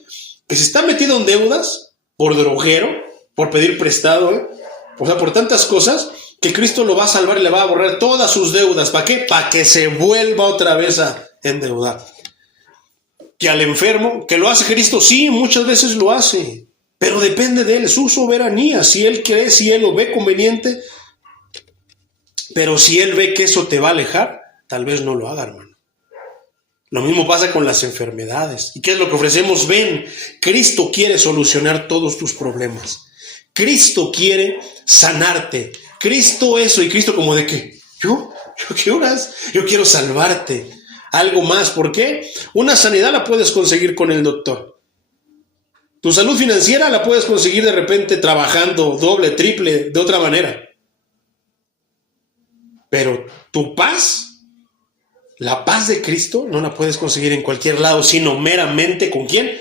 que se está metido en deudas por droguero, por pedir prestado, o sea, por tantas cosas, que Cristo lo va a salvar y le va a borrar todas sus deudas. ¿Para qué? Para que se vuelva otra vez a endeudar. Que al enfermo, que lo hace Cristo, sí, muchas veces lo hace, pero depende de él, su soberanía, si él cree, si él lo ve conveniente, pero si él ve que eso te va a alejar, tal vez no lo haga, hermano. Lo mismo pasa con las enfermedades. ¿Y qué es lo que ofrecemos? Ven, Cristo quiere solucionar todos tus problemas. Cristo quiere sanarte. Cristo eso, y Cristo como de qué. ¿Yo qué horas? Yo quiero salvarte. Algo más, ¿por qué? Una sanidad la puedes conseguir con el doctor. Tu salud financiera la puedes conseguir de repente trabajando doble, triple, de otra manera. Pero tu paz, la paz de Cristo, no la puedes conseguir en cualquier lado, sino meramente ¿con quién?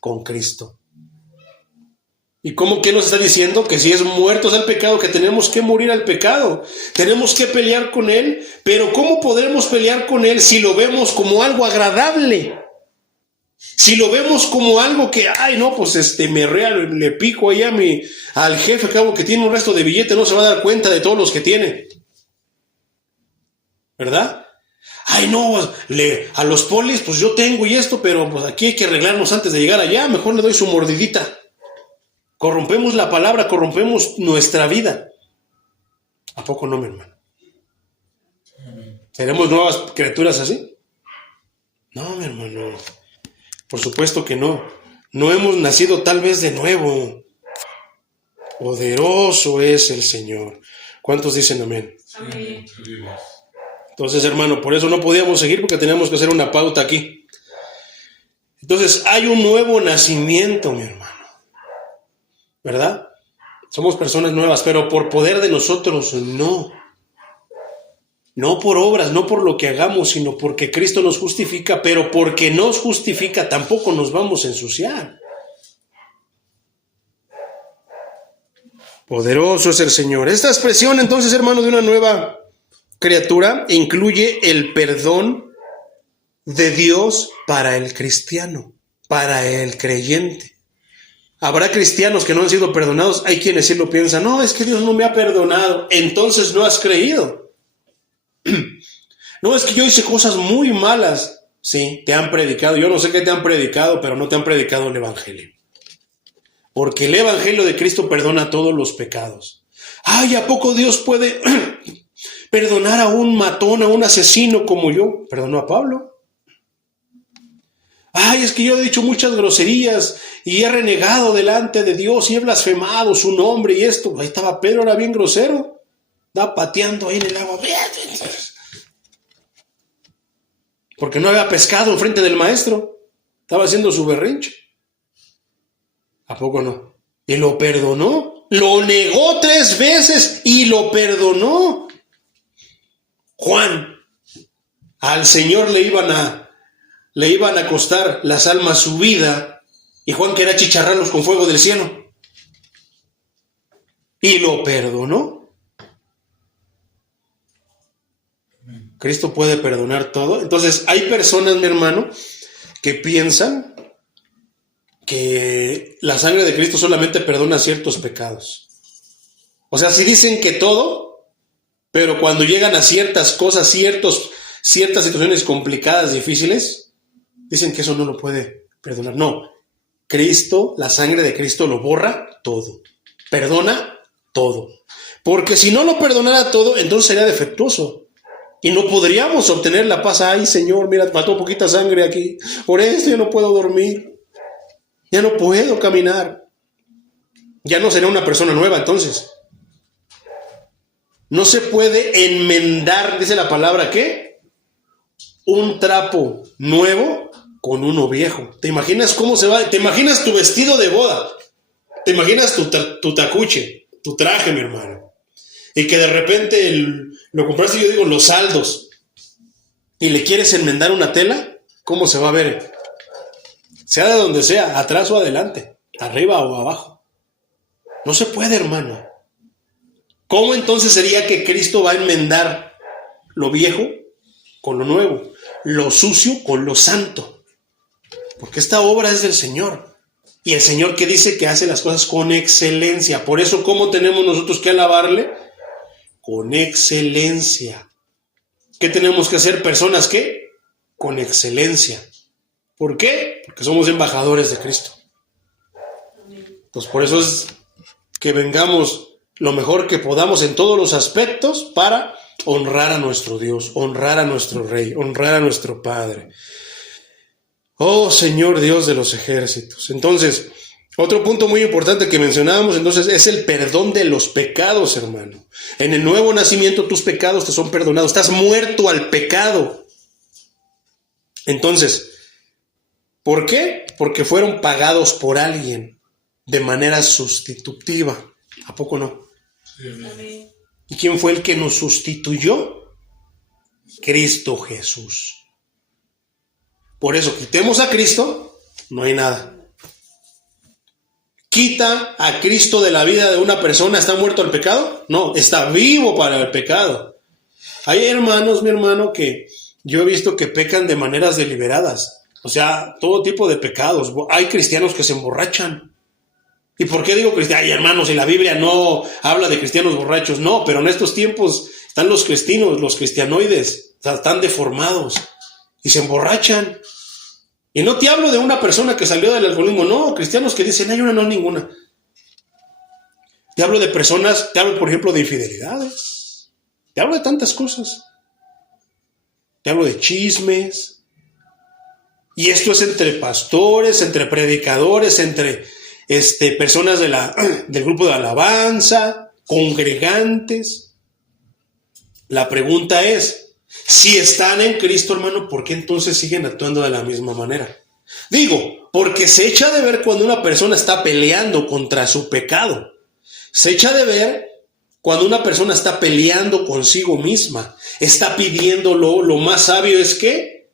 Con Cristo. ¿Y cómo que nos está diciendo? Que si es muertos al pecado, que tenemos que morir al pecado. Tenemos que pelear con él. Pero ¿cómo podremos pelear con él si lo vemos como algo agradable? Si lo vemos como algo que, ay no, pues le pico ahí al jefe, acabo que tiene un resto de billete, no se va a dar cuenta de todos los que tiene. ¿Verdad? Ay no, a los polis, pues yo tengo y esto, pero pues aquí hay que arreglarnos antes de llegar allá, mejor le doy su mordidita. Corrompemos la palabra, corrompemos nuestra vida. ¿A poco no, mi hermano? ¿Seremos nuevas criaturas así? No, mi hermano. Por supuesto que no. No hemos nacido tal vez de nuevo. Poderoso es el Señor. ¿Cuántos dicen amén? Amén. Entonces, hermano, por eso no podíamos seguir porque teníamos que hacer una pauta aquí. Entonces, hay un nuevo nacimiento, mi hermano. ¿Verdad? Somos personas nuevas, pero por poder de nosotros no. No por obras, no por lo que hagamos, sino porque Cristo nos justifica, pero porque nos justifica tampoco nos vamos a ensuciar. Poderoso es el Señor. Esta expresión, entonces, hermano, de una nueva criatura incluye el perdón de Dios para el cristiano, para el creyente. Habrá cristianos que no han sido perdonados. Hay quienes sí lo piensan. No, es que Dios no me ha perdonado. Entonces no has creído. No, es que yo hice cosas muy malas. Sí, te han predicado. Yo no sé qué te han predicado, pero no te han predicado el Evangelio. Porque el Evangelio de Cristo perdona todos los pecados. Ay, ¿a poco Dios puede perdonar a un matón, a un asesino como yo? Perdonó a Pablo. Ay, es que yo he dicho muchas groserías y he renegado delante de Dios y he blasfemado su nombre y esto. Ahí estaba Pedro, era bien grosero. Estaba pateando ahí en el agua. Porque no había pescado enfrente del maestro. Estaba haciendo su berrinche. ¿A poco no? Y lo perdonó. Lo negó 3 veces y lo perdonó. Juan, al Señor le iban a costar las almas su vida, y Juan quería chicharrarlos con fuego del cielo. Y lo perdonó. Cristo puede perdonar todo. Entonces, hay personas, mi hermano, que piensan que la sangre de Cristo solamente perdona ciertos pecados. O sea, si dicen que todo, pero cuando llegan a ciertas cosas, ciertas situaciones complicadas, difíciles, dicen que eso no lo puede perdonar. No, Cristo, la sangre de Cristo lo borra todo, perdona todo. Porque si no lo perdonara todo, entonces sería defectuoso. Y no podríamos obtener la paz. Ay, Señor, mira, faltó poquita sangre aquí. Por esto ya no puedo dormir. Ya no puedo caminar. Ya no seré una persona nueva entonces. No se puede enmendar, dice la palabra, ¿qué? Un trapo nuevo con uno viejo. ¿Te imaginas cómo se va? ¿Te imaginas tu vestido de boda? ¿Te imaginas tu tacuche, tu traje, mi hermano? Y que de repente lo compraste, yo digo, los saldos, y le quieres enmendar una tela, ¿cómo se va a ver? Sea de donde sea, atrás o adelante, arriba o abajo. No se puede, hermano. ¿Cómo entonces sería que Cristo va a enmendar lo viejo con lo nuevo, lo sucio con lo santo? Porque esta obra es del Señor. Y el Señor que dice que hace las cosas con excelencia. Por eso, ¿cómo tenemos nosotros que alabarle? Con excelencia. ¿Qué tenemos que hacer? Personas que con excelencia. ¿Por qué? Porque somos embajadores de Cristo. Entonces, por eso es que vengamos lo mejor que podamos en todos los aspectos para honrar a nuestro Dios, honrar a nuestro Rey, honrar a nuestro Padre. Oh, Señor Dios de los ejércitos. Entonces, otro punto muy importante que mencionábamos, entonces, es el perdón de los pecados, hermano. En el nuevo nacimiento tus pecados te son perdonados. Estás muerto al pecado. Entonces, ¿por qué? Porque fueron pagados por alguien de manera sustitutiva. ¿A poco no? Sí. ¿Y quién fue el que nos sustituyó? Cristo Jesús. Por eso, quitemos a Cristo, no hay nada. ¿Quita a Cristo de la vida de una persona? ¿Está muerto al pecado? No, está vivo para el pecado. Hay hermanos, mi hermano, que yo he visto que pecan de maneras deliberadas. O sea, todo tipo de pecados. Hay cristianos que se emborrachan. ¿Y por qué digo cristianos? Ay, hermanos, y la Biblia no habla de cristianos borrachos. No, pero en estos tiempos están los cristianos, los cristianoides. O sea, están deformados y se emborrachan. Y no te hablo de una persona que salió del alcoholismo. No, cristianos que dicen, hay una, no ninguna. Te hablo de personas, te hablo, por ejemplo, de infidelidades. Te hablo de tantas cosas. Te hablo de chismes. Y esto es entre pastores, entre predicadores, entre personas del grupo de alabanza, congregantes. La pregunta es, si están en Cristo, hermano, ¿por qué entonces siguen actuando de la misma manera? Digo, porque se echa de ver cuando una persona está peleando contra su pecado. Se echa de ver cuando una persona está peleando consigo misma. Está pidiéndolo. Lo más sabio es que,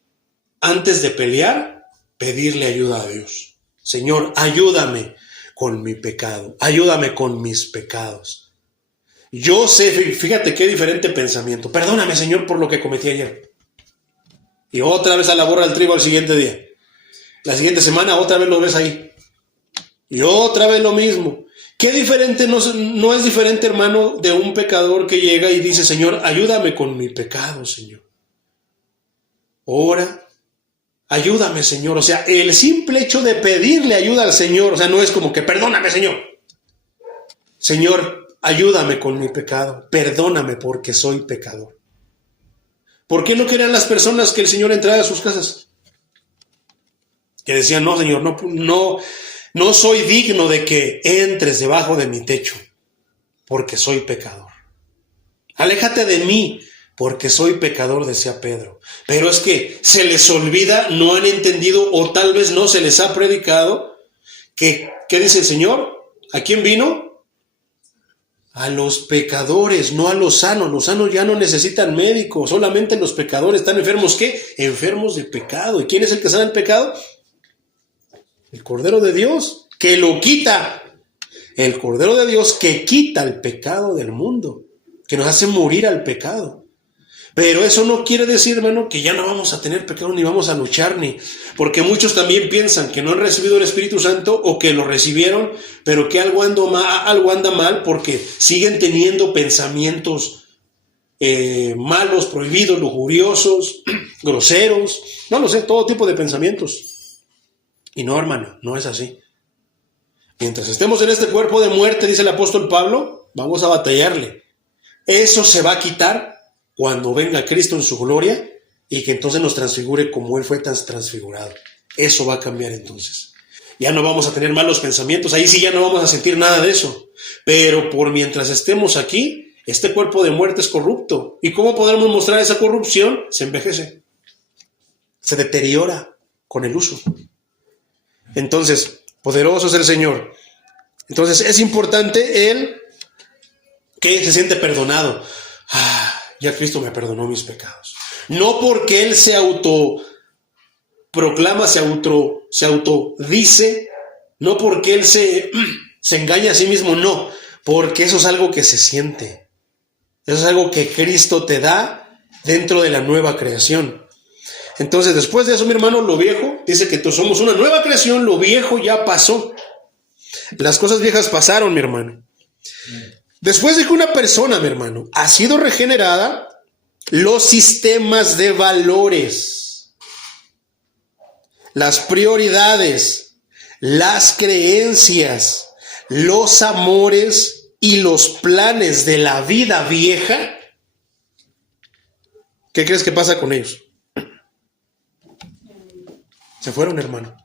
antes de pelear, pedirle ayuda a Dios. Señor, ayúdame con mi pecado. Ayúdame con mis pecados. Yo sé, fíjate qué diferente pensamiento. Perdóname, Señor, por lo que cometí ayer. Y otra vez a la borra del trigo al siguiente día. La siguiente semana otra vez lo ves ahí. Y otra vez lo mismo. Qué diferente, no es diferente, hermano, de un pecador que llega y dice, Señor, ayúdame con mi pecado, Señor. Ora, ayúdame, Señor. O sea, el simple hecho de pedirle ayuda al Señor, o sea, no es como que perdóname, Señor. Señor, ayúdame con mi pecado, perdóname porque soy pecador. ¿Por qué no querían las personas que el Señor entrara a sus casas? que decían, no, Señor, no soy digno de que entres debajo de mi techo, porque soy pecador. Aléjate de mí, porque soy pecador, decía Pedro. Pero es que se les olvida, no han entendido o tal vez no se les ha predicado que, ¿qué dice el Señor? ¿A quién vino? A los pecadores, no a los sanos. Los sanos ya no necesitan médico, solamente los pecadores están enfermos. ¿Qué? Enfermos de pecado. ¿Y quién es el que sana el pecado? El Cordero de Dios, que lo quita. El Cordero de Dios que quita el pecado del mundo, que nos hace morir al pecado. Pero eso no quiere decir, hermano, que ya no vamos a tener pecado ni vamos a luchar, porque muchos también piensan que no han recibido el Espíritu Santo o que lo recibieron, pero que algo anda mal porque siguen teniendo pensamientos malos, prohibidos, lujuriosos, groseros, no lo sé, todo tipo de pensamientos. Y no, hermano, no es así. Mientras estemos en este cuerpo de muerte, dice el apóstol Pablo, vamos a batallarle. Eso se va a quitar cuando venga Cristo en su gloria y que entonces nos transfigure como Él fue tan transfigurado. Eso va a cambiar entonces. Ya no vamos a tener malos pensamientos, ahí sí ya no vamos a sentir nada de eso. Pero por mientras estemos aquí, este cuerpo de muerte es corrupto. ¿Y cómo podremos mostrar esa corrupción? Se envejece, se deteriora con el uso. Entonces, poderoso es el Señor. Entonces es importante el que se siente perdonado. Ya Cristo me perdonó mis pecados. No porque Él se autoproclama, se autodice, no porque Él se engaña a sí mismo, no, porque eso es algo que se siente. Eso es algo que Cristo te da dentro de la nueva creación. Entonces, después de eso, mi hermano, lo viejo, dice que todos somos una nueva creación, lo viejo ya pasó. Las cosas viejas pasaron, mi hermano. Después de que una persona, mi hermano, ha sido regenerada, los sistemas de valores, las prioridades, las creencias, los amores y los planes de la vida vieja, ¿qué crees que pasa con ellos? Se fueron, hermano.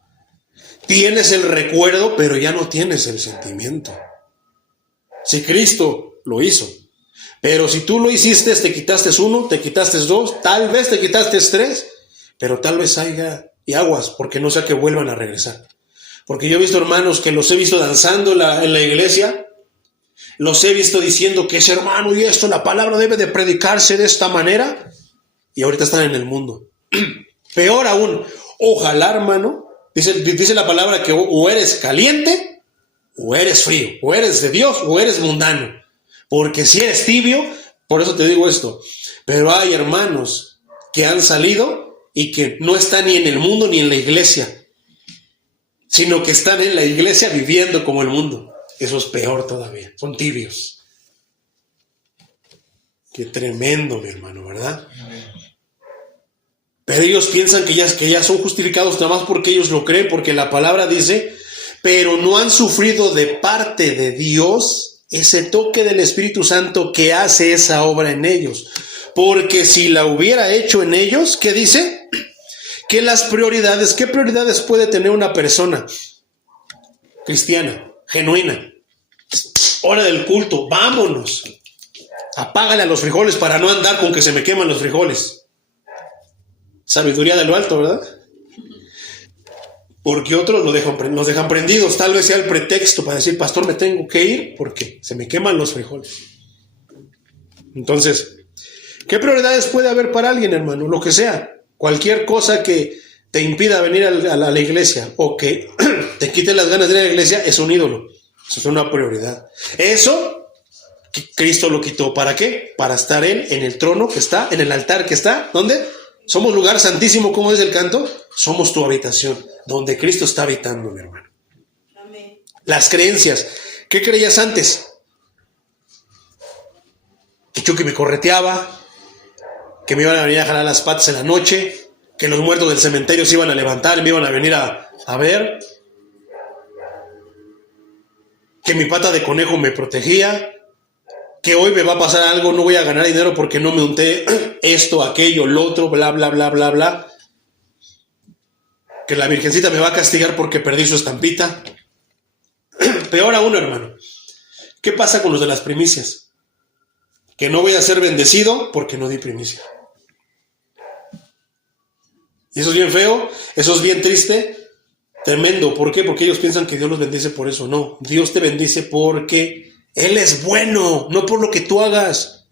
Tienes el recuerdo, pero ya no tienes el sentimiento. Si Cristo lo hizo, pero si tú lo hiciste, te quitaste uno, te quitaste dos, tal vez te quitaste tres, pero tal vez haya y aguas, porque no sea que vuelvan a regresar. Porque yo he visto hermanos que los he visto danzando en la iglesia, los he visto diciendo que es hermano y esto, la palabra debe de predicarse de esta manera, y ahorita están en el mundo. Peor aún, ojalá, hermano, dice la palabra que o eres caliente o eres frío, o eres de Dios o eres mundano. Porque si eres tibio, por eso te digo esto, pero hay hermanos que han salido y que no están ni en el mundo ni en la iglesia, sino que están en la iglesia viviendo como el mundo. Eso es peor todavía, son tibios. Qué tremendo, mi hermano, ¿verdad? Pero ellos piensan que ya son justificados nada más porque ellos lo creen, porque la palabra dice, pero no han sufrido de parte de Dios ese toque del Espíritu Santo que hace esa obra en ellos. Porque si la hubiera hecho en ellos, ¿qué dice? Que las prioridades, ¿qué prioridades puede tener una persona cristiana, genuina? Hora del culto, vámonos. Apágale a los frijoles para no andar con que se me queman los frijoles. Sabiduría de lo alto, ¿verdad? Porque otros nos dejan prendidos. Tal vez sea el pretexto para decir, pastor, me tengo que ir porque se me queman los frijoles. Entonces, ¿qué prioridades puede haber para alguien, hermano? Lo que sea. Cualquier cosa que te impida venir a la iglesia o que te quite las ganas de ir a la iglesia es un ídolo. Eso es una prioridad. Eso, Cristo lo quitó. ¿Para qué? Para estar Él en el trono que está, en el altar que está. ¿Dónde? Somos lugar santísimo, como dice el canto. Somos tu habitación, donde Cristo está habitando, mi hermano. Amén. Las creencias. ¿Qué creías antes? Que Chucky me correteaba, que me iban a venir a jalar las patas en la noche, que los muertos del cementerio se iban a levantar y me iban a venir a ver, que mi pata de conejo me protegía, que hoy me va a pasar algo, no voy a ganar dinero porque no me unté esto, aquello, lo otro, bla, bla, bla, bla, bla. que la Virgencita me va a castigar porque perdí su estampita. Peor aún, hermano. ¿Qué pasa con los de las primicias? Que no voy a ser bendecido porque no di primicia. Y eso es bien feo, eso es bien triste, tremendo. ¿Por qué? Porque ellos piensan que Dios los bendice por eso. No, Dios te bendice porque Él es bueno, no por lo que tú hagas.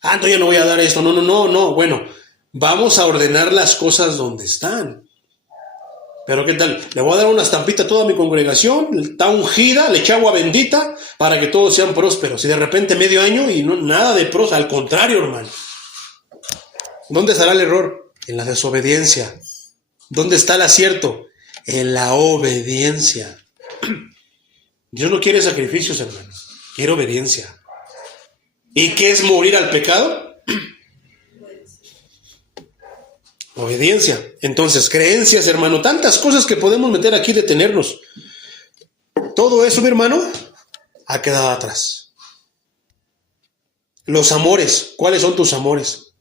Ah, no, ya no voy a dar esto. No. Bueno, vamos a ordenar las cosas donde están. Pero ¿qué tal? Le voy a dar una estampita a toda mi congregación, está ungida, le eché agua bendita para que todos sean prósperos. Y de repente medio año y no, nada de pros, al contrario, hermano. ¿Dónde estará el error? En la desobediencia. ¿Dónde está el acierto? En la obediencia. Dios no quiere sacrificios, hermano. Quiere obediencia. ¿Y qué es morir al pecado? Obediencia. Entonces, creencias, hermano. Tantas cosas que podemos meter aquí, detenernos. Todo eso, mi hermano, ha quedado atrás. Los amores. ¿Cuáles son tus amores?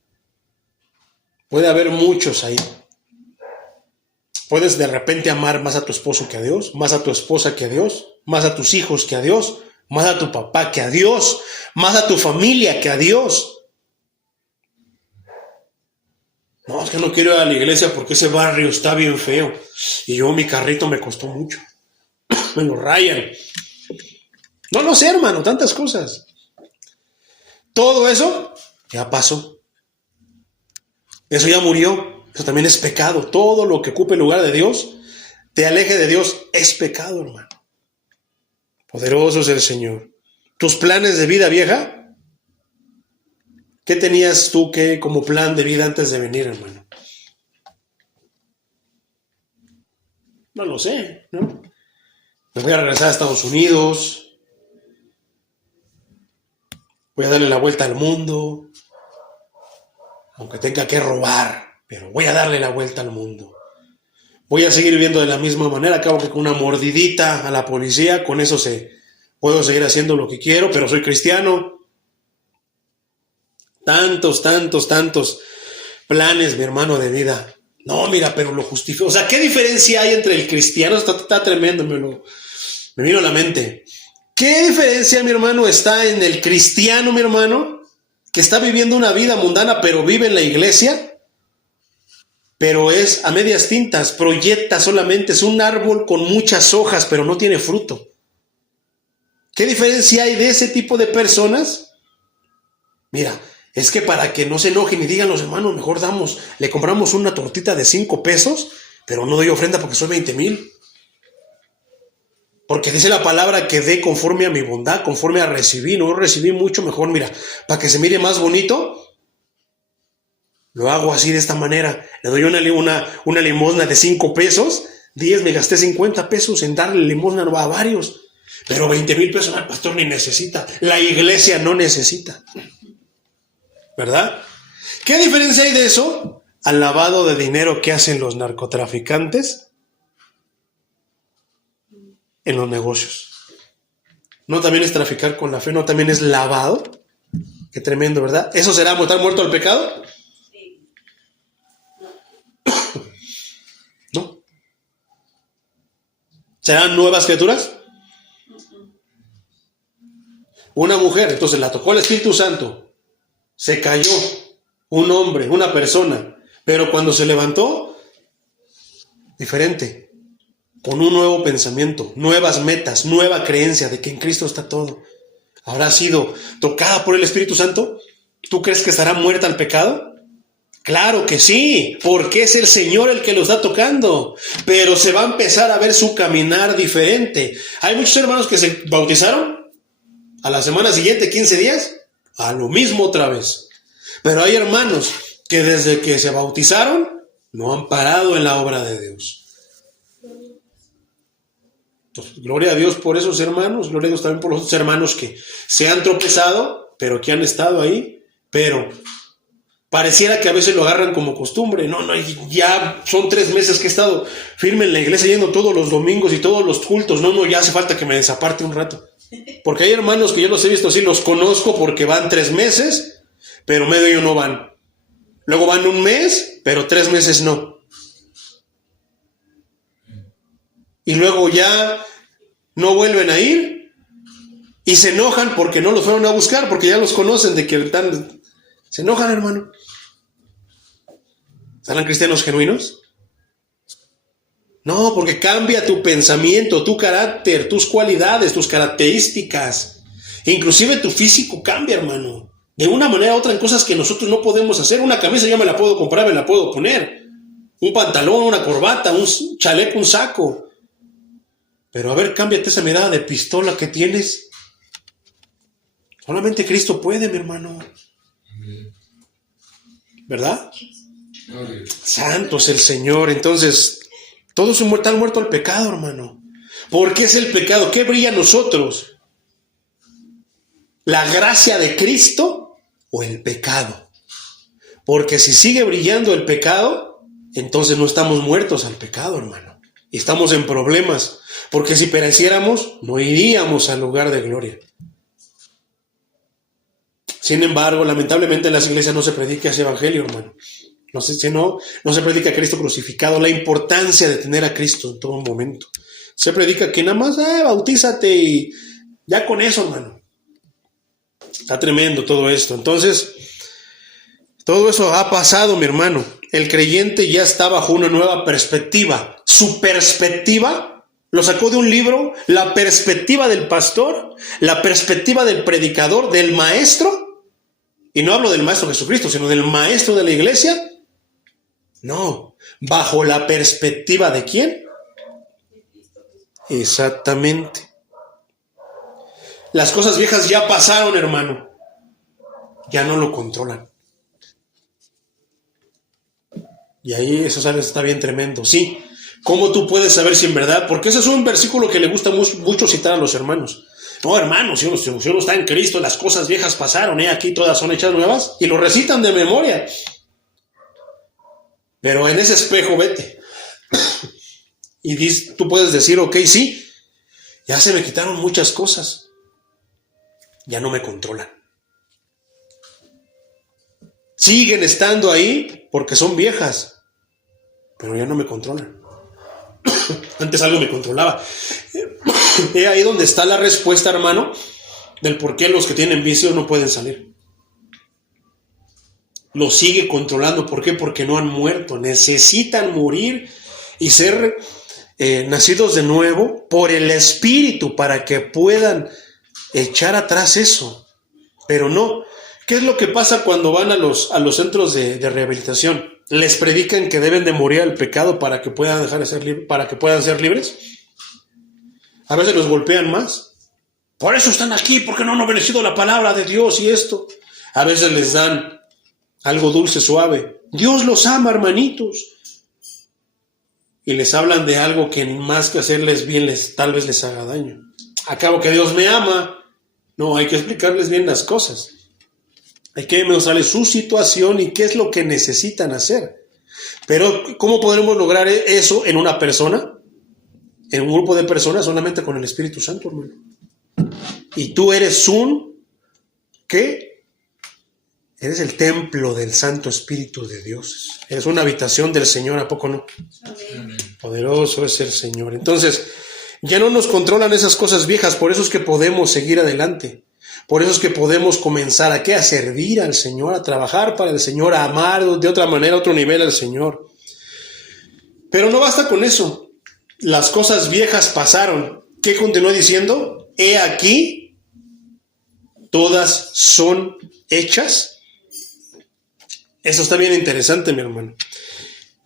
Puede haber muchos ahí. Puedes de repente amar más a tu esposo que a Dios, más a tu esposa que a Dios, más a tus hijos que a Dios, más a tu papá que a Dios, más a tu familia que a Dios. No, es que no quiero ir a la iglesia porque ese barrio está bien feo. Y yo, mi carrito me costó mucho. Me lo rayan. No lo sé, hermano, tantas cosas. Todo eso ya pasó. Eso ya murió. Eso también es pecado. Todo lo que ocupe el lugar de Dios, te aleje de Dios, es pecado, hermano. Poderoso es el Señor. ¿Tus planes de vida vieja? ¿Qué tenías tú como plan de vida antes de venir, hermano? No lo sé, ¿no? Me voy a regresar a Estados Unidos. Voy a darle la vuelta al mundo. Aunque tenga que robar, pero voy a darle la vuelta al mundo. Voy a seguir viviendo de la misma manera. Acabo que con una mordidita a la policía, con eso puedo seguir haciendo lo que quiero, pero soy cristiano. Tantos planes, mi hermano, de vida. No, mira, pero lo justifico. O sea, ¿qué diferencia hay entre el cristiano? Está tremendo, me vino a la mente. ¿Qué diferencia, mi hermano, está en el cristiano, mi hermano, que está viviendo una vida mundana, pero vive en la iglesia? Pero es a medias tintas, proyecta solamente, es un árbol con muchas hojas, pero no tiene fruto. ¿Qué diferencia hay de ese tipo de personas? Mira, es que para que no se enojen y digan los hermanos, mejor le compramos una tortita de 5 pesos, pero no doy ofrenda porque soy 20,000. Porque dice la palabra que dé conforme a mi bondad, conforme a recibir. No recibí mucho, mejor, mira, para que se mire más bonito, lo hago así de esta manera. Le doy una limosna de 5 pesos, 10, me gasté 50 pesos en darle limosna a varios. Pero 20,000 pesos el pastor ni necesita. La iglesia no necesita. ¿Verdad? ¿Qué diferencia hay de eso al lavado de dinero que hacen los narcotraficantes en los negocios? ¿No también es traficar con la fe? ¿No también es lavado? Qué tremendo, ¿verdad? ¿Eso será estar muerto al pecado? ¿No? ¿Serán nuevas criaturas? Una mujer, entonces la tocó el Espíritu Santo. Se cayó un hombre, una persona, pero cuando se levantó, diferente, con un nuevo pensamiento, nuevas metas, nueva creencia de que en Cristo está todo. ¿Habrá sido tocada por el Espíritu Santo? ¿Tú crees que estará muerta al pecado? Claro que sí, porque es el Señor el que lo está tocando, pero se va a empezar a ver su caminar diferente. Hay muchos hermanos que se bautizaron, a la semana siguiente, 15 días, a lo mismo otra vez. Pero hay hermanos que desde que se bautizaron no han parado en la obra de Dios. Entonces, gloria a Dios por esos hermanos, gloria a Dios también por los otros hermanos que se han tropezado, pero que han estado ahí, pero pareciera que a veces lo agarran como costumbre. No, ya son 3 meses que he estado firme en la iglesia, yendo todos los domingos y todos los cultos. No, ya hace falta que me desaparte un rato. Porque hay hermanos que yo los he visto así, los conozco porque van 3 meses, pero medio año no van. Luego van 1 mes, pero 3 meses no. y luego ya no vuelven a ir y se enojan porque no los fueron a buscar, porque ya los conocen de que están... Se enojan, hermano. ¿Serán cristianos genuinos? No, porque cambia tu pensamiento, tu carácter, tus cualidades, tus características. Inclusive tu físico cambia, hermano. De una manera u otra en cosas que nosotros no podemos hacer. Una camisa yo me la puedo comprar, me la puedo poner. Un pantalón, una corbata, un chaleco, un saco. Pero a ver, cámbiate esa mirada de pistola que tienes. Solamente Cristo puede, mi hermano. ¿Verdad? Santo es el Señor. Entonces, todos están muertos al pecado, hermano. ¿Por qué es el pecado? ¿Qué brilla en nosotros? ¿La gracia de Cristo o el pecado? Porque si sigue brillando el pecado, entonces no estamos muertos al pecado, hermano. Y estamos en problemas. Porque si pereciéramos, no iríamos al lugar de gloria. Sin embargo, lamentablemente en las iglesias no se predica ese evangelio, hermano. No se predica a Cristo crucificado, la importancia de tener a Cristo en todo momento. Se predica que nada más, bautízate y ya con eso, hermano. Está tremendo todo esto. Entonces, todo eso ha pasado, mi hermano. El creyente ya está bajo una nueva perspectiva. Su perspectiva lo sacó de un libro, la perspectiva del pastor, la perspectiva del predicador, del maestro. Y no hablo del maestro Jesucristo, sino del maestro de la iglesia. No, bajo la perspectiva de ¿quién? Exactamente. Las cosas viejas ya pasaron, hermano. Ya no lo controlan. Y ahí eso, ¿sabes? Está bien tremendo. Sí, ¿cómo tú puedes saber si en verdad? Porque ese es un versículo que le gusta mucho citar a los hermanos. No, hermanos, si uno está en Cristo, las cosas viejas pasaron, aquí todas son hechas nuevas. Y lo recitan de memoria. Pero en ese espejo vete. Y tú puedes decir, ok, sí, ya se me quitaron muchas cosas. Ya no me controlan. Siguen estando ahí porque son viejas, pero ya no me controlan. Antes algo me controlaba. Es ahí donde está la respuesta, hermano, del por qué los que tienen vicio no pueden salir. Los sigue controlando. ¿Por qué? Porque no han muerto. Necesitan morir y ser nacidos de nuevo por el Espíritu para que puedan echar atrás eso. Pero no. ¿Qué es lo que pasa cuando van a los centros de rehabilitación? ¿Les predican que deben de morir al pecado para que puedan dejar de ser para que puedan ser libres? A veces los golpean más. Por eso están aquí, porque no han obedecido la palabra de Dios y esto. A veces les dan algo dulce, suave. Dios los ama, hermanitos. Y les hablan de algo que más que hacerles bien, tal vez les haga daño. Acabo que Dios me ama. No, hay que explicarles bien las cosas. Hay que mostrarles su situación y qué es lo que necesitan hacer. Pero, ¿cómo podremos lograr eso en una persona? En un grupo de personas, solamente con el Espíritu Santo, hermano. Y tú eres ¿qué? Eres el templo del Santo Espíritu de Dios. Eres una habitación del Señor, ¿a poco no? Amén. Poderoso es el Señor. Entonces, ya no nos controlan esas cosas viejas, por eso es que podemos seguir adelante. Por eso es que podemos comenzar a servir al Señor, a trabajar para el Señor, a amar de otra manera, a otro nivel al Señor. Pero no basta con eso. Las cosas viejas pasaron. ¿Qué continuó diciendo? He aquí, todas son hechas. Eso está bien interesante, mi hermano.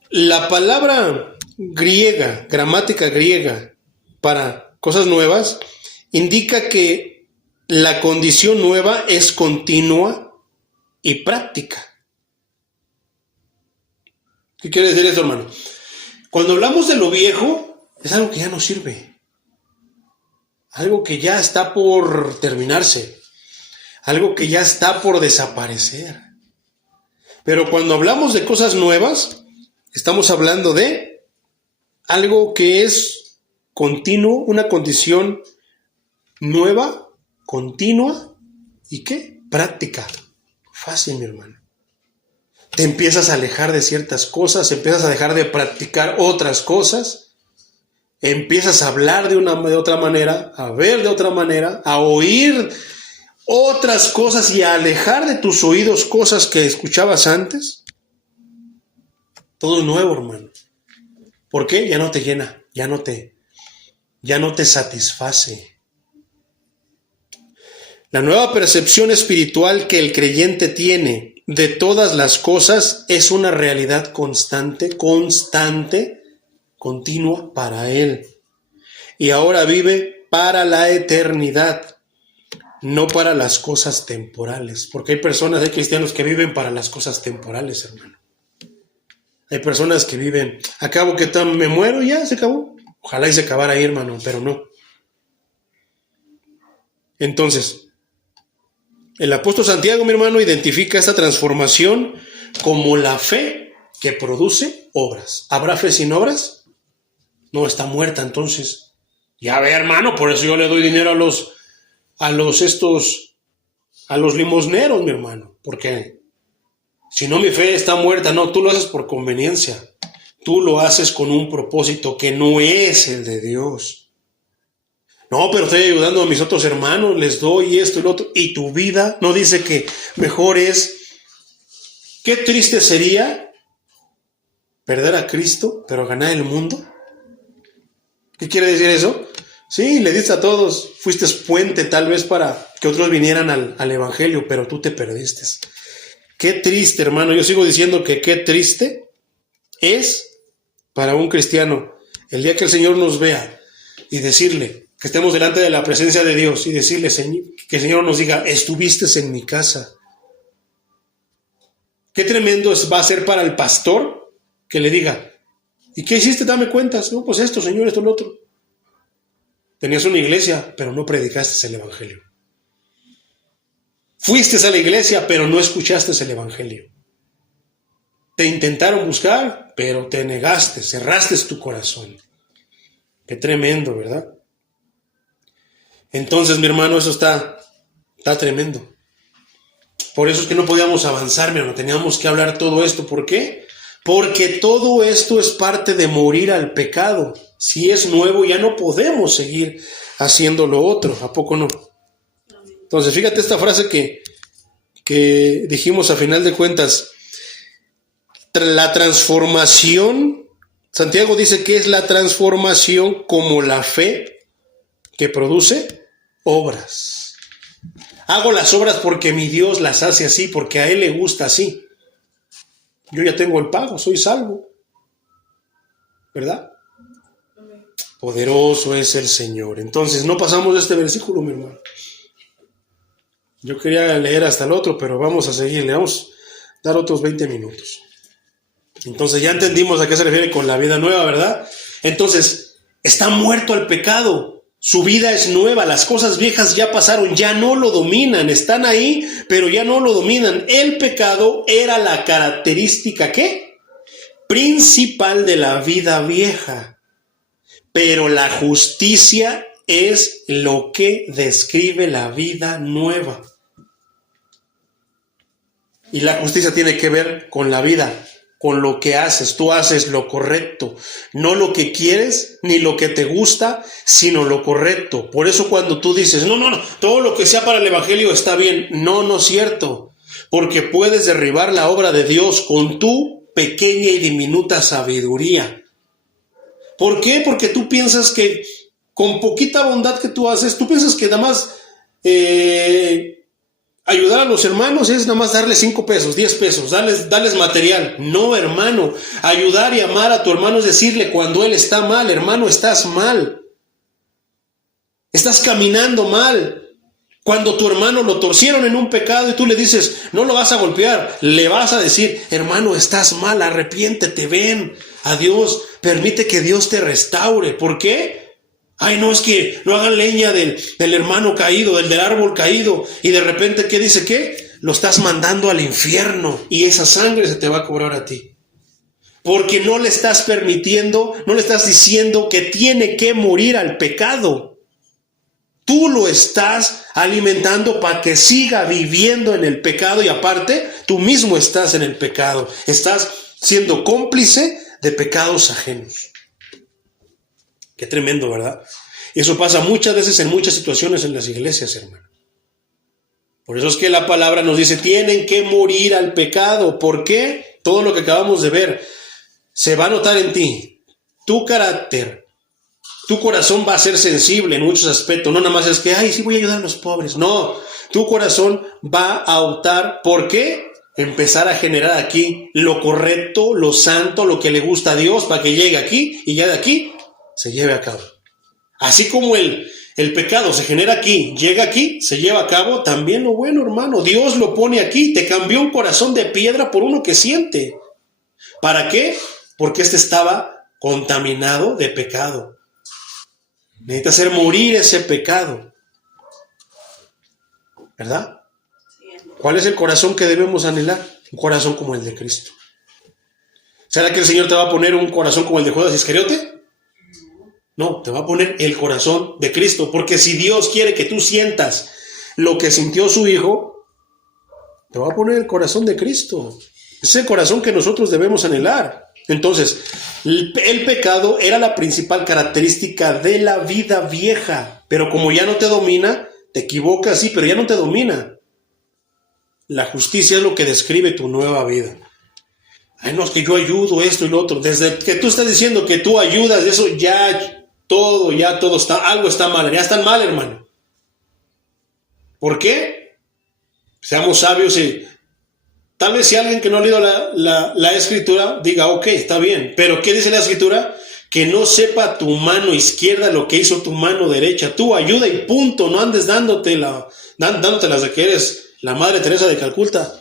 La palabra griega, gramática griega, para cosas nuevas, indica que la condición nueva es continua y práctica. ¿Qué quiere decir eso, hermano? Cuando hablamos de lo viejo, es algo que ya no sirve. Algo que ya está por terminarse. Algo que ya está por desaparecer. Pero cuando hablamos de cosas nuevas, estamos hablando de algo que es continuo, una condición nueva, continua y ¿qué? Práctica. Fácil, mi hermano. Te empiezas a alejar de ciertas cosas, empiezas a dejar de practicar otras cosas empiezas a hablar de otra manera, a ver de otra manera, a oír otras cosas y a alejar de tus oídos cosas que escuchabas antes. Todo es nuevo, hermano. ¿Por qué? Ya no te llena, ya no te satisface. La nueva percepción espiritual que el creyente tiene de todas las cosas es una realidad constante, continua para él. Y ahora vive para la eternidad, no para las cosas temporales. Porque hay cristianos que viven para las cosas temporales, hermano. Hay personas que viven, acabo que me muero y ya se acabó. Ojalá y se acabara ahí, hermano, pero no. Entonces, el apóstol Santiago, mi hermano, identifica esta transformación como la fe que produce obras. ¿Habrá fe sin obras? No, está muerta entonces. Ya ve, hermano, por eso yo le doy dinero a los limosneros, mi hermano. Porque si no, mi fe está muerta. No, tú lo haces por conveniencia. Tú lo haces con un propósito que no es el de Dios. No, pero estoy ayudando a mis otros hermanos, les doy esto y lo otro. Y tu vida no dice que mejor es. Qué triste sería perder a Cristo, pero ganar el mundo. ¿Qué quiere decir eso? Sí, le diste a todos, fuiste puente tal vez para que otros vinieran al Evangelio, pero tú te perdiste. Qué triste, hermano. Yo sigo diciendo que qué triste es para un cristiano el día que el Señor nos vea y decirle, que estemos delante de la presencia de Dios y decirle que el Señor nos diga, estuviste en mi casa. Qué tremendo va a ser para el pastor que le diga, ¿y qué hiciste? Dame cuentas. No, pues esto, Señor, esto, lo otro. Tenías una iglesia, pero no predicaste el Evangelio. Fuiste a la iglesia, pero no escuchaste el Evangelio. Te intentaron buscar, pero te negaste, cerraste tu corazón. Qué tremendo, ¿verdad? Entonces, mi hermano, eso está tremendo. Por eso es que no podíamos avanzar, mi hermano. Teníamos que hablar todo esto. ¿Por qué? Porque todo esto es parte de morir al pecado. Si es nuevo, ya no podemos seguir haciendo lo otro. ¿A poco no? Entonces, fíjate esta frase que dijimos a final de cuentas. La transformación, Santiago dice que es la transformación como la fe que produce obras. Hago las obras porque mi Dios las hace así, porque a Él le gusta así. Yo ya tengo el pago, soy salvo. ¿Verdad? Poderoso es el Señor. Entonces, no pasamos de este versículo, mi hermano. Yo quería leer hasta el otro, pero vamos a seguir. Le vamos a dar otros 20 minutos. Entonces, ya entendimos a qué se refiere con la vida nueva, ¿verdad? Entonces, está muerto al pecado. Su vida es nueva, las cosas viejas ya pasaron, ya no lo dominan, están ahí, pero ya no lo dominan. El pecado era la característica, ¿qué? Principal de la vida vieja. Pero la justicia es lo que describe la vida nueva. Y la justicia tiene que ver con la vida, con lo que haces. Tú haces lo correcto, no lo que quieres ni lo que te gusta, sino lo correcto. Por eso cuando tú dices, no, todo lo que sea para el Evangelio está bien. No es cierto, porque puedes derribar la obra de Dios con tu pequeña y diminuta sabiduría. ¿Por qué? Porque tú piensas que con poquita bondad que tú haces, tú piensas que nada más ayudar a los hermanos es nada más darles 5 pesos, 10 pesos, darles material. No, hermano, ayudar y amar a tu hermano es decirle cuando él está mal, hermano, estás mal. Estás caminando mal. Cuando tu hermano lo torcieron en un pecado y tú le dices, no lo vas a golpear, le vas a decir, hermano, estás mal, arrepiéntete, ven a Dios, permite que Dios te restaure. ¿Por qué? Ay, no, es que no hagan leña del hermano caído, del árbol caído. Y de repente, ¿qué dice? ¿Qué? Lo estás mandando al infierno y esa sangre se te va a cobrar a ti. Porque no le estás permitiendo, no le estás diciendo que tiene que morir al pecado. Tú lo estás alimentando para que siga viviendo en el pecado y aparte, tú mismo estás en el pecado. Estás siendo cómplice de pecados ajenos. Qué tremendo, ¿verdad? Eso pasa muchas veces en muchas situaciones en las iglesias, hermano. Por eso es que la palabra nos dice, tienen que morir al pecado. ¿Por qué? Todo lo que acabamos de ver se va a notar en ti. Tu carácter, tu corazón va a ser sensible en muchos aspectos. No nada más es que, ay, sí voy a ayudar a los pobres. No, tu corazón va a optar. ¿Por qué? Empezar a generar aquí lo correcto, lo santo, lo que le gusta a Dios para que llegue aquí y ya de aquí se lleve a cabo. Así como el pecado se genera aquí, llega aquí, se lleva a cabo, también lo bueno, hermano. Dios lo pone aquí, te cambió un corazón de piedra por uno que siente. ¿Para qué? Porque este estaba contaminado de pecado. Necesita hacer morir ese pecado. ¿Verdad? ¿Cuál es el corazón que debemos anhelar? Un corazón como el de Cristo. ¿Será que el Señor te va a poner un corazón como el de Judas Iscariote? No, te va a poner el corazón de Cristo, porque si Dios quiere que tú sientas lo que sintió su Hijo, te va a poner el corazón de Cristo. Es el corazón que nosotros debemos anhelar. Entonces, el pecado era la principal característica de la vida vieja, pero como ya no te domina, te equivocas, sí, pero ya no te domina. La justicia es lo que describe tu nueva vida. Ay, no, es que yo ayudo esto y lo otro. Desde que tú estás diciendo que tú ayudas, eso ya todo está, algo está mal, ya están mal, hermano. ¿Por qué? Seamos sabios y tal vez si alguien que no ha leído la escritura diga, ok, está bien, pero ¿qué dice la escritura? Que no sepa tu mano izquierda lo que hizo tu mano derecha. Tú ayuda y punto, no andes dándotelas de que eres la Madre Teresa de Calcuta.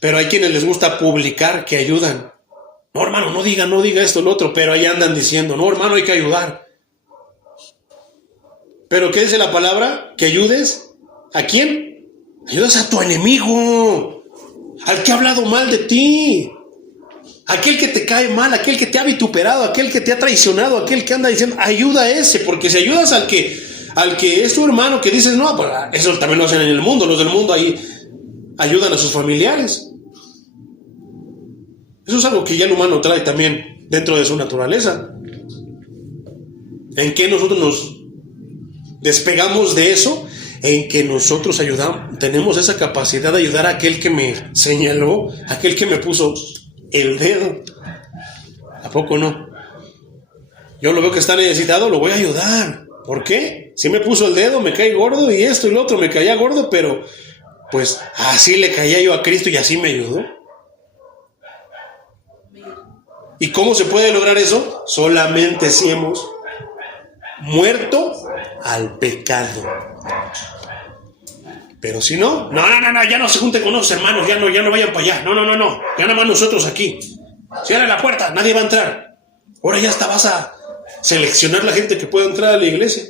Pero hay quienes les gusta publicar que ayudan. No, hermano, no diga esto, lo otro, pero ahí andan diciendo, no, hermano, hay que ayudar. ¿Pero qué dice la palabra? ¿Que ayudes? ¿A quién? Ayudas a tu enemigo, al que ha hablado mal de ti, aquel que te cae mal, aquel que te ha vituperado, aquel que te ha traicionado, aquel que anda diciendo, ayuda a ese, porque si ayudas al que es tu hermano, que dices, no, pues eso también lo hacen en el mundo, los del mundo ahí ayudan a sus familiares. Eso es algo que ya el humano trae también dentro de su naturaleza. ¿En qué nosotros nos despegamos de eso? En que nosotros tenemos esa capacidad de ayudar a aquel que me señaló, a aquel que me puso el dedo. ¿A poco no? Yo lo veo que está necesitado, lo voy a ayudar. ¿Por qué? Si me puso el dedo, me cae gordo y esto y lo otro, me caía gordo, pero pues así le caía yo a Cristo y así me ayudó. ¿Y cómo se puede lograr eso? Solamente si hemos muerto al pecado. Pero si no, ya no se junten con los hermanos, ya no vayan para allá. No, ya nada más nosotros aquí. Cierra la puerta, nadie va a entrar. Ahora ya hasta vas a seleccionar la gente que pueda entrar a la iglesia.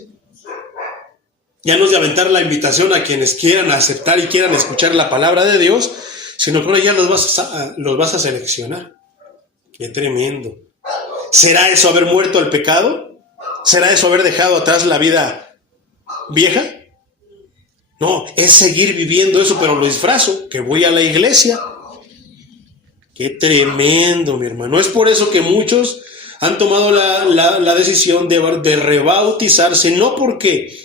Ya no es de aventar la invitación a quienes quieran aceptar y quieran escuchar la palabra de Dios, sino que ahora ya los vas a seleccionar. Qué tremendo. ¿Será eso haber muerto al pecado? ¿Será eso haber dejado atrás la vida vieja? No, es seguir viviendo eso, pero lo disfrazo, que voy a la iglesia. Qué tremendo, mi hermano. Es por eso que muchos han tomado la decisión de rebautizarse, no porque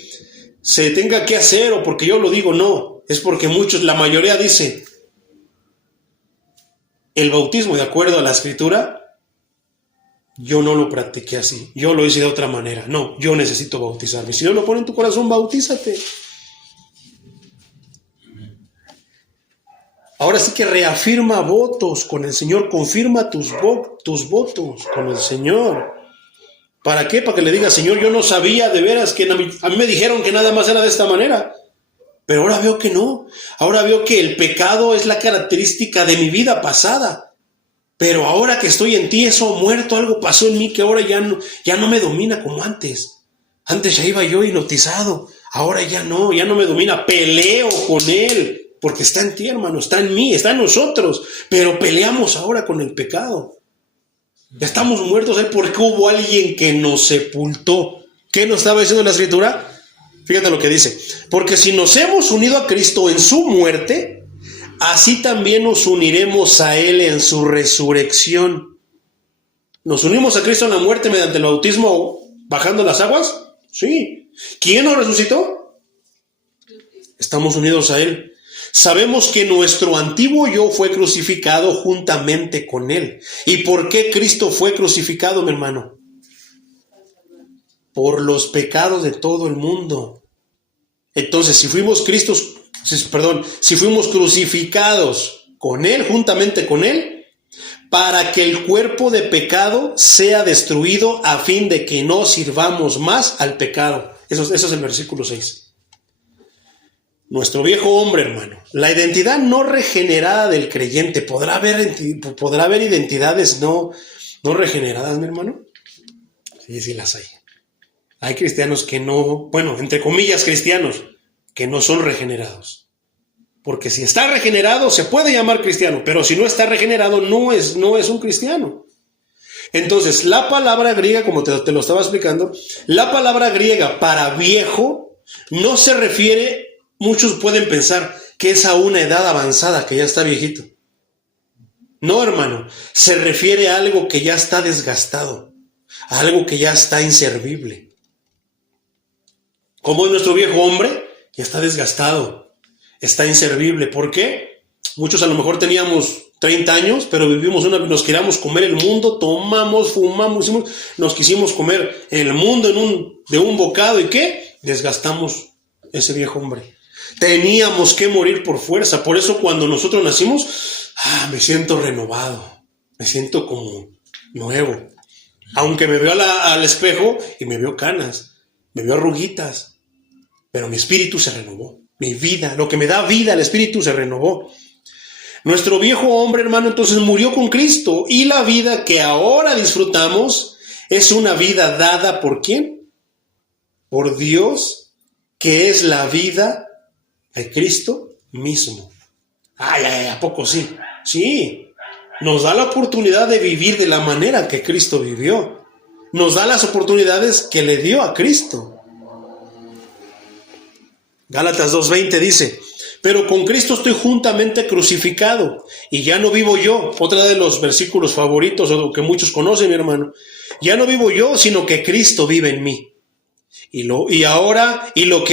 se tenga que hacer o porque yo lo digo, no. Es porque la mayoría dice, el bautismo de acuerdo a la escritura, yo no lo practiqué así, yo lo hice de otra manera. No, yo necesito bautizarme. Si Dios lo pone en tu corazón, bautízate. Ahora sí que reafirma votos con el Señor, confirma tus votos con el Señor. ¿Para qué? Para que le digas, Señor, yo no sabía de veras que a mí me dijeron que nada más era de esta manera. Pero ahora veo que no. Ahora veo que el pecado es la característica de mi vida pasada. Pero ahora que estoy en ti, eso ha muerto, algo pasó en mí que ahora ya no me domina como antes. Antes ya iba yo hipnotizado. Ahora ya no me domina. Peleo con él. Porque está en ti, hermano, está en mí, está en nosotros. Pero peleamos ahora con el pecado. Estamos muertos ahí porque hubo alguien que nos sepultó. ¿Qué nos estaba diciendo la escritura? Fíjate lo que dice. Porque si nos hemos unido a Cristo en su muerte, así también nos uniremos a Él en su resurrección. ¿Nos unimos a Cristo en la muerte mediante el bautismo bajando las aguas? Sí. ¿Quién nos resucitó? Estamos unidos a Él. Sabemos que nuestro antiguo yo fue crucificado juntamente con Él. ¿Y por qué Cristo fue crucificado, mi hermano? Por los pecados de todo el mundo. Entonces, si fuimos crucificados con Él, juntamente con Él, para que el cuerpo de pecado sea destruido a fin de que no sirvamos más al pecado. Eso es el versículo 6. Nuestro viejo hombre, hermano, la identidad no regenerada del creyente, ¿podrá haber identidades no regeneradas, mi hermano? Sí, las hay. Hay cristianos que no, bueno, entre comillas cristianos, que no son regenerados. Porque si está regenerado se puede llamar cristiano, pero si no está regenerado no es un cristiano. Entonces, la palabra griega, como te lo estaba explicando, la palabra griega para viejo no se refiere. Muchos pueden pensar que es a una edad avanzada, que ya está viejito. No, hermano, se refiere a algo que ya está desgastado, a algo que ya está inservible. Como es nuestro viejo hombre, ya está desgastado, está inservible. ¿Por qué? Muchos a lo mejor teníamos 30 años, pero nos queríamos comer el mundo, tomamos, fumamos, nos quisimos comer el mundo de un bocado. ¿Y qué? Desgastamos ese viejo hombre. Teníamos que morir por fuerza. Por eso cuando nosotros nacimos, me siento renovado, me siento como nuevo. Aunque me veo al espejo y me veo canas, me veo arruguitas, pero mi espíritu se renovó. Mi vida, lo que me da vida, el espíritu se renovó. Nuestro viejo hombre, hermano, entonces murió con Cristo, y la vida que ahora disfrutamos es una vida dada ¿por quién? Por Dios, que es la vida de Cristo mismo. ¿A poco sí? Sí, nos da la oportunidad de vivir de la manera que Cristo vivió. Nos da las oportunidades que le dio a Cristo. Gálatas 2:20 dice: pero con Cristo estoy juntamente crucificado, y ya no vivo yo. Otra de los versículos favoritos, o que muchos conocen, mi hermano. Ya no vivo yo, sino que Cristo vive en mí. Y lo que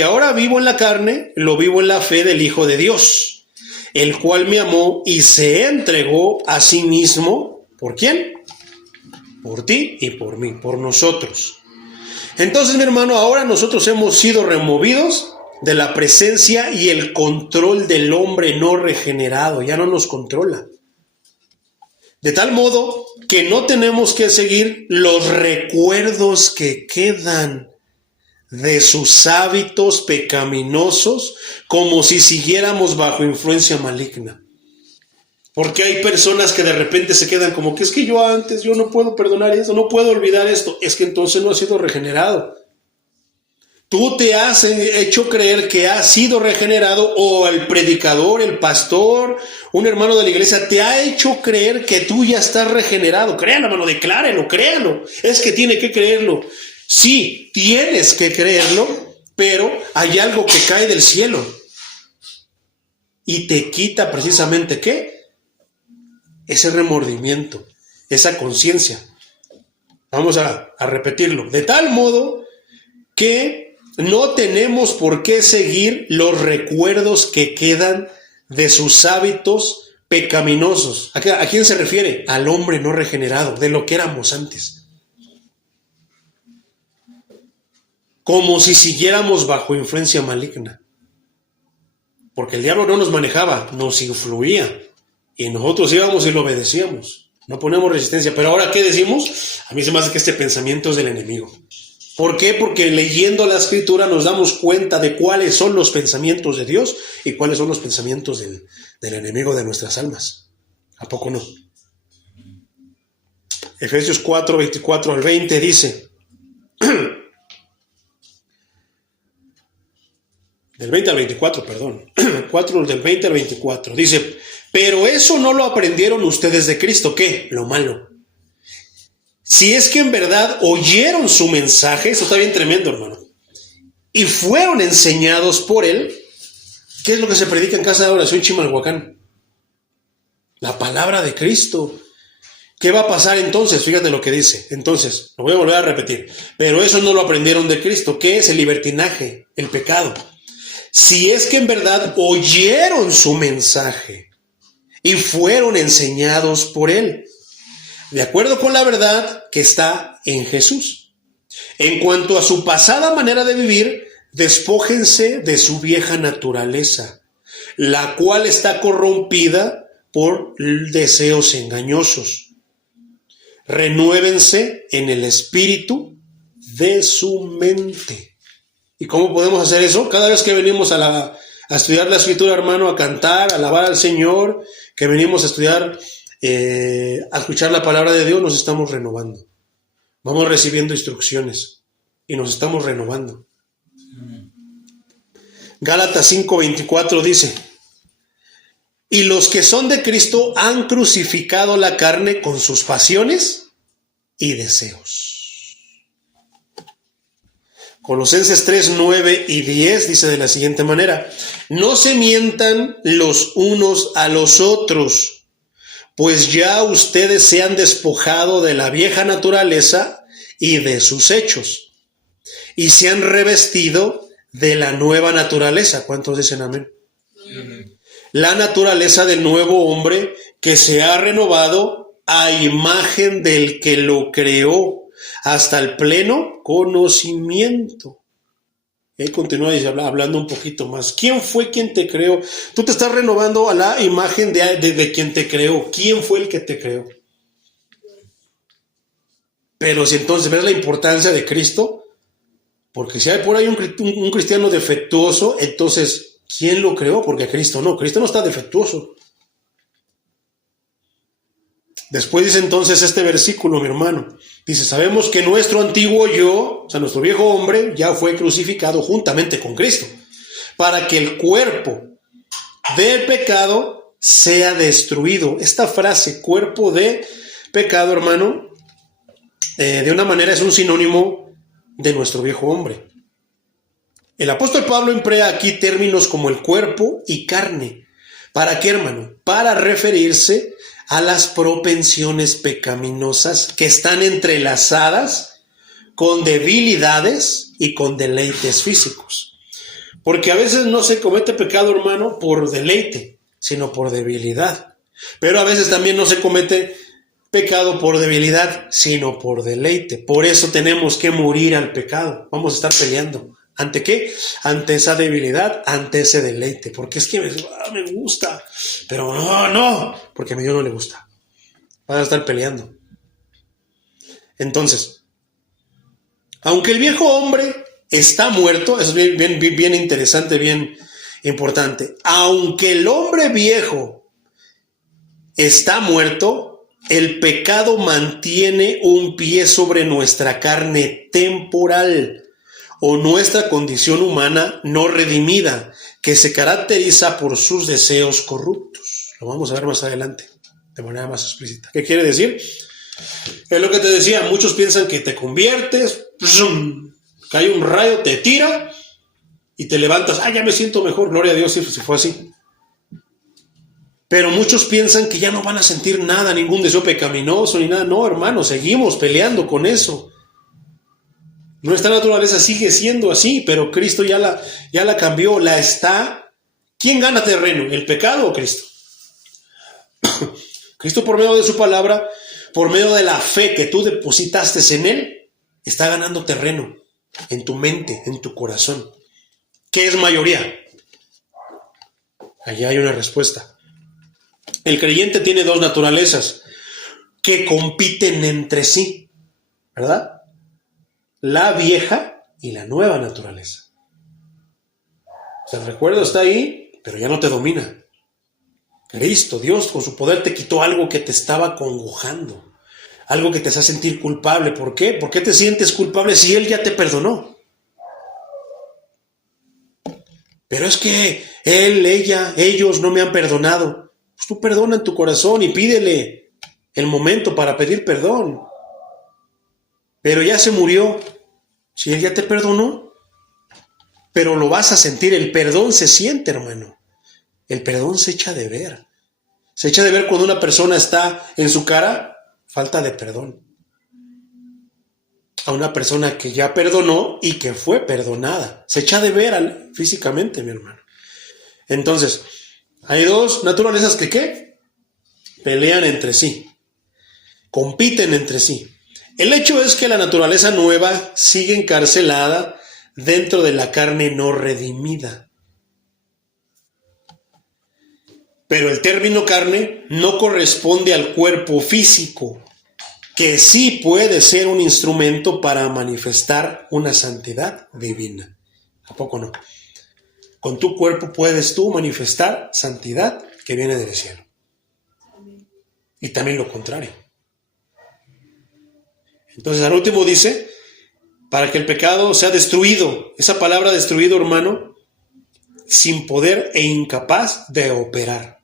ahora vivo en la carne, lo vivo en la fe del Hijo de Dios, el cual me amó y se entregó a sí mismo. ¿Por quién? Por ti y por mí, por nosotros. Entonces, mi hermano, ahora nosotros hemos sido removidos de la presencia y el control del hombre no regenerado. Ya no nos controla. De tal modo que no tenemos que seguir los recuerdos que quedan de sus hábitos pecaminosos, como si siguiéramos bajo influencia maligna. Porque hay personas que de repente se quedan como que es que yo no puedo perdonar esto, no puedo olvidar esto. Es que entonces no has sido regenerado. Tú te has hecho creer que has sido regenerado, o el predicador, el pastor, un hermano de la iglesia te ha hecho creer que tú ya estás regenerado. Créalo, hermano, declárelo, créalo. Es que tiene que creerlo. Sí, tienes que creerlo, pero hay algo que cae del cielo y te quita precisamente ¿qué? Ese remordimiento, esa conciencia. Vamos a repetirlo. De tal modo que no tenemos por qué seguir los recuerdos que quedan de sus hábitos pecaminosos. ¿A quién se refiere? Al hombre no regenerado, de lo que éramos antes. Como si siguiéramos bajo influencia maligna. Porque el diablo no nos manejaba, nos influía. Y nosotros íbamos y lo obedecíamos. No ponemos resistencia. Pero ahora, ¿qué decimos? A mí se me hace que este pensamiento es del enemigo. ¿Por qué? Porque leyendo la Escritura nos damos cuenta de cuáles son los pensamientos de Dios y cuáles son los pensamientos del enemigo de nuestras almas. ¿A poco no? Efesios 4, 24 al 20 dice... Del 20 al 24, perdón. 4 del 20 al 24. Dice, pero eso no lo aprendieron ustedes de Cristo. ¿Qué? Lo malo. Si es que en verdad oyeron su mensaje, eso está bien tremendo, hermano, y fueron enseñados por él. ¿Qué es lo que se predica en Casa de Oración Chimalhuacán? La palabra de Cristo. ¿Qué va a pasar entonces? Fíjate lo que dice. Entonces, lo voy a volver a repetir. Pero eso no lo aprendieron de Cristo. ¿Qué es el libertinaje? El pecado. Si es que en verdad oyeron su mensaje y fueron enseñados por él, de acuerdo con la verdad que está en Jesús. En cuanto a su pasada manera de vivir, despójense de su vieja naturaleza, la cual está corrompida por deseos engañosos. Renuévense en el espíritu de su mente. ¿Y cómo podemos hacer eso? Cada vez que venimos a estudiar la Escritura, hermano, a cantar, a alabar al Señor, que venimos a estudiar, a escuchar la palabra de Dios, nos estamos renovando. Vamos recibiendo instrucciones y nos estamos renovando. Gálatas 5:24 dice: y los que son de Cristo han crucificado la carne con sus pasiones y deseos. Colosenses 3:9 y 10 dice de la siguiente manera: no se mientan los unos a los otros, pues ya ustedes se han despojado de la vieja naturaleza y de sus hechos, y se han revestido de la nueva naturaleza. ¿Cuántos dicen amén? Amén. La naturaleza del nuevo hombre que se ha renovado a imagen del que lo creó hasta el pleno conocimiento. Él continúa hablando un poquito más. ¿Quién fue quien te creó? Tú te estás renovando a la imagen de quien te creó. ¿Quién fue el que te creó? Pero si entonces ves la importancia de Cristo, porque si hay por ahí un cristiano defectuoso, entonces ¿quién lo creó? Porque Cristo no está defectuoso. Después dice entonces este versículo, mi hermano. Dice, sabemos que nuestro antiguo yo, o sea, nuestro viejo hombre, ya fue crucificado juntamente con Cristo, para que el cuerpo del pecado sea destruido. Esta frase, cuerpo de pecado, hermano, de una manera es un sinónimo de nuestro viejo hombre. El apóstol Pablo emplea aquí términos como el cuerpo y carne. ¿Para qué, hermano? Para referirse a las propensiones pecaminosas que están entrelazadas con debilidades y con deleites físicos. Porque a veces no se comete pecado, hermano, por deleite, sino por debilidad. Pero a veces también no se comete pecado por debilidad, sino por deleite. Por eso tenemos que morir al pecado. Vamos a estar peleando. ¿Ante qué? Ante esa debilidad, ante ese deleite. Porque es que me gusta, pero no, porque a mí no le gusta. Van a estar peleando. Entonces, aunque el viejo hombre está muerto, eso es bien interesante, bien importante. Aunque el hombre viejo está muerto, el pecado mantiene un pie sobre nuestra carne temporal, o nuestra condición humana no redimida, que se caracteriza por sus deseos corruptos. Lo vamos a ver más adelante, de manera más explícita. ¿Qué quiere decir? Es lo que te decía, muchos piensan que te conviertes, cae un rayo, te tira y te levantas. Ya me siento mejor, gloria a Dios si fue así. Pero muchos piensan que ya no van a sentir nada, ningún deseo pecaminoso ni nada. No, hermano, seguimos peleando con eso. Nuestra naturaleza sigue siendo así, pero Cristo ya la cambió, la está. ¿Quién gana terreno? ¿El pecado o Cristo? Cristo, por medio de su palabra, por medio de la fe que tú depositaste en Él, está ganando terreno en tu mente, en tu corazón. ¿Qué es mayoría? Allá hay una respuesta. El creyente tiene dos naturalezas que compiten entre sí, ¿verdad? La vieja y la nueva naturaleza. O sea, el recuerdo está ahí, pero ya no te domina. Cristo, Dios, con su poder te quitó algo que te estaba congojando, algo que te hace sentir culpable. ¿Por qué? ¿Por qué te sientes culpable si Él ya te perdonó? Pero es que Él, ella, ellos no me han perdonado. Pues tú perdona en tu corazón y pídele el momento para pedir perdón. Pero ya se murió. Si Él ya te perdonó, pero lo vas a sentir. El perdón se siente, hermano. El perdón se echa de ver. Se echa de ver cuando una persona está en su cara falta de perdón. A una persona que ya perdonó y que fue perdonada. Se echa de ver físicamente, mi hermano. Entonces, hay dos naturalezas que ¿qué? Pelean entre sí. Compiten entre sí. El hecho es que la naturaleza nueva sigue encarcelada dentro de la carne no redimida. Pero el término carne no corresponde al cuerpo físico, que sí puede ser un instrumento para manifestar una santidad divina. ¿A poco no? Con tu cuerpo puedes tú manifestar santidad que viene del cielo. Y también lo contrario. Entonces al último dice, para que el pecado sea destruido. Esa palabra destruido, hermano, sin poder e incapaz de operar.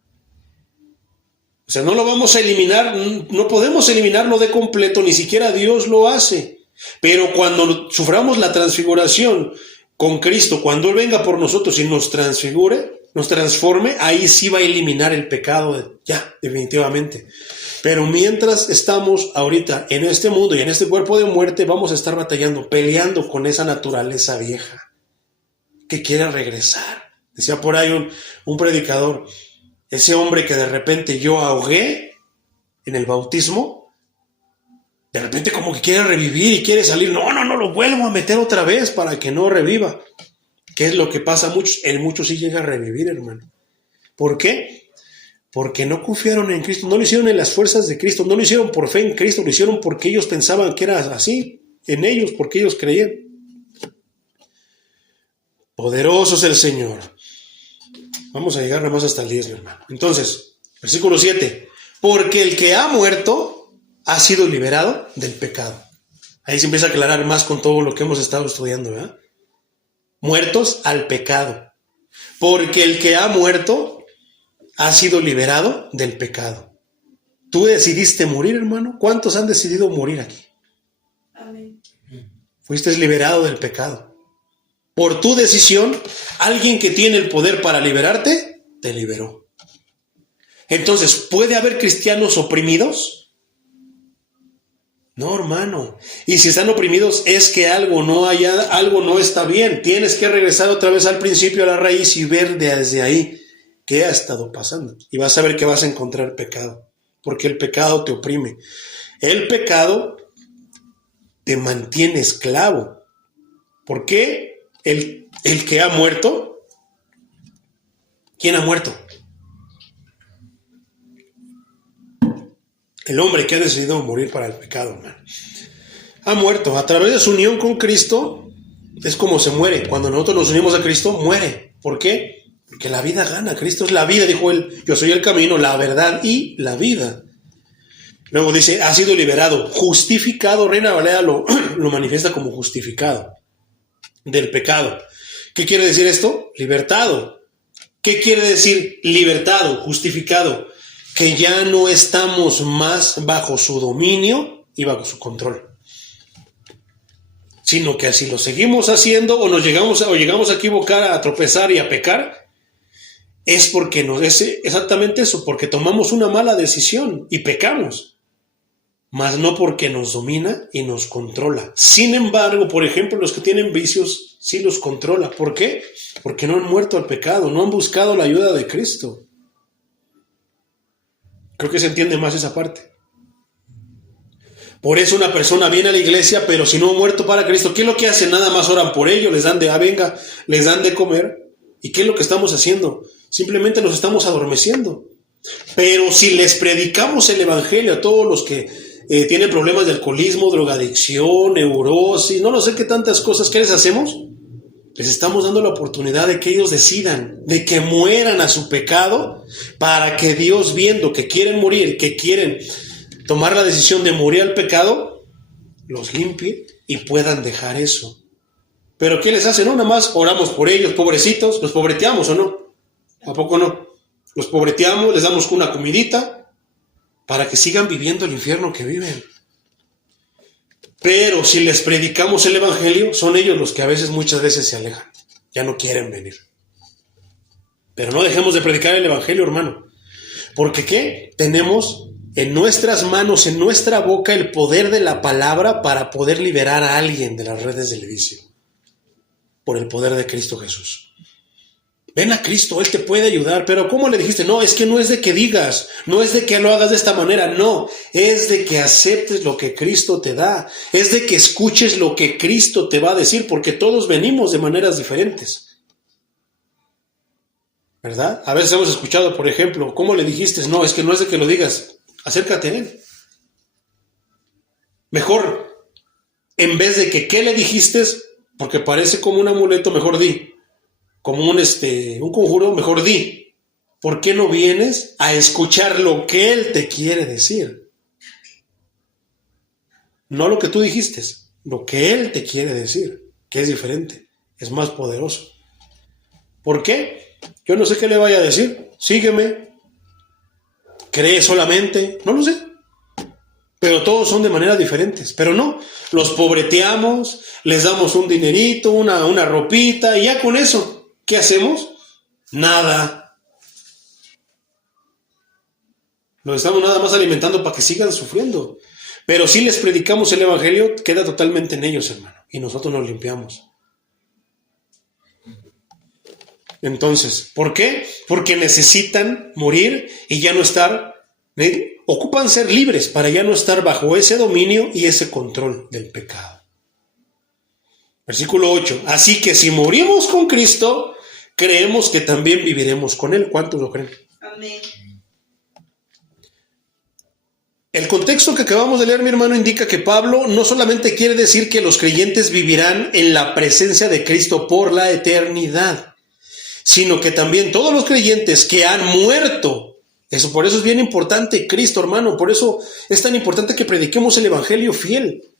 O sea, no lo vamos a eliminar, no podemos eliminarlo de completo, ni siquiera Dios lo hace. Pero cuando suframos la transfiguración con Cristo, cuando Él venga por nosotros y nos transfigure, nos transforme, ahí sí va a eliminar el pecado, ya, definitivamente. Pero mientras estamos ahorita en este mundo y en este cuerpo de muerte, vamos a estar batallando, peleando con esa naturaleza vieja que quiere regresar. Decía por ahí un predicador, ese hombre que de repente yo ahogué en el bautismo, de repente como que quiere revivir y quiere salir. No, lo vuelvo a meter otra vez para que no reviva. ¿Qué es lo que pasa a muchos? En muchos sí llega a revivir, hermano. ¿Por qué? Porque no confiaron en Cristo, no lo hicieron en las fuerzas de Cristo, no lo hicieron por fe en Cristo, lo hicieron porque ellos pensaban que era así, en ellos, porque ellos creían. Poderoso es el Señor. Vamos a llegar nada más hasta el 10, mi hermano. Entonces, versículo 7. Porque el que ha muerto ha sido liberado del pecado. Ahí se empieza a aclarar más con todo lo que hemos estado estudiando, ¿verdad? Muertos al pecado. Porque el que ha muerto ha sido liberado del pecado. ¿Tú decidiste morir, hermano? ¿Cuántos han decidido morir aquí? Amén. Fuiste liberado del pecado. Por tu decisión, alguien que tiene el poder para liberarte, te liberó. Entonces, ¿puede haber cristianos oprimidos? No, hermano. Y si están oprimidos es que algo no está bien. Tienes que regresar otra vez al principio, a la raíz y ver desde ahí qué ha estado pasando. Y vas a ver que vas a encontrar pecado. Porque el pecado te oprime. El pecado te mantiene esclavo. ¿Por qué? El que ha muerto. ¿Quién ha muerto? El hombre que ha decidido morir para el pecado, hermano. Ha muerto. A través de su unión con Cristo, es como se muere. Cuando nosotros nos unimos a Cristo, muere. ¿Por qué? Porque la vida gana. Cristo es la vida, dijo él. Yo soy el camino, la verdad y la vida. Luego dice, ha sido liberado, justificado. Reina Valera lo manifiesta como justificado del pecado. ¿Qué quiere decir esto? Libertado. ¿Qué quiere decir libertado, justificado? Que ya no estamos más bajo su dominio y bajo su control, sino que así lo seguimos haciendo o llegamos a equivocar, a tropezar y a pecar, es porque es exactamente eso, porque tomamos una mala decisión y pecamos, mas no porque nos domina y nos controla. Sin embargo, por ejemplo, los que tienen vicios sí los controla. ¿Por qué? Porque no han muerto al pecado, no han buscado la ayuda de Cristo. Creo que se entiende más esa parte. Por eso una persona viene a la iglesia, pero si no ha muerto para Cristo, ¿qué es lo que hacen? Nada más oran por ellos, les dan les dan de comer. ¿Y qué es lo que estamos haciendo? Simplemente nos estamos adormeciendo. Pero si les predicamos el evangelio a todos los que tienen problemas de alcoholismo, drogadicción, neurosis, no sé qué tantas cosas, ¿qué les hacemos? Les estamos dando la oportunidad de que ellos decidan, de que mueran a su pecado, para que Dios, viendo que quieren morir, que quieren tomar la decisión de morir al pecado, los limpie y puedan dejar eso. ¿Pero qué les hace? No, nada más oramos por ellos, pobrecitos, los pobreteamos, ¿o no? ¿A poco no? Los pobreteamos, les damos una comidita para que sigan viviendo el infierno que viven. Pero si les predicamos el evangelio, son ellos los que muchas veces se alejan. Ya no quieren venir. Pero no dejemos de predicar el evangelio, hermano. Porque ¿qué? Tenemos en nuestras manos, en nuestra boca, el poder de la palabra para poder liberar a alguien de las redes del vicio. Por el poder de Cristo Jesús. Ven a Cristo, Él te puede ayudar. Pero ¿cómo le dijiste? No, es que no es de que digas, no es de que lo hagas de esta manera, no. Es de que aceptes lo que Cristo te da. Es de que escuches lo que Cristo te va a decir, porque todos venimos de maneras diferentes. ¿Verdad? A veces hemos escuchado, por ejemplo, ¿cómo le dijiste? No, es que no es de que lo digas, acércate a Él. Mejor, en vez de que ¿qué le dijiste? Porque parece como un amuleto, mejor di. Como un conjuro, mejor di. ¿Por qué no vienes a escuchar lo que Él te quiere decir? No lo que tú dijiste, lo que Él te quiere decir, que es diferente, es más poderoso. ¿Por qué? Yo no sé qué le vaya a decir. Sígueme. Cree solamente. No lo sé. Pero todos son de maneras diferentes. Pero no, los pobreteamos, les damos un dinerito, una ropita, y ya con eso, ¿qué hacemos? Nada. Los estamos nada más alimentando para que sigan sufriendo. Pero si les predicamos el evangelio, queda totalmente en ellos, hermano. Y nosotros nos limpiamos. Entonces, ¿por qué? Porque necesitan morir y ya no estar, ocupan ser libres para ya no estar bajo ese dominio y ese control del pecado. Versículo 8. Así que si morimos con Cristo, creemos que también viviremos con Él. ¿Cuántos lo creen? Amén. El contexto que acabamos de leer, mi hermano, indica que Pablo no solamente quiere decir que los creyentes vivirán en la presencia de Cristo por la eternidad, sino que también todos los creyentes que han muerto, por eso es bien importante Cristo, hermano, por eso es tan importante que prediquemos el evangelio fiel,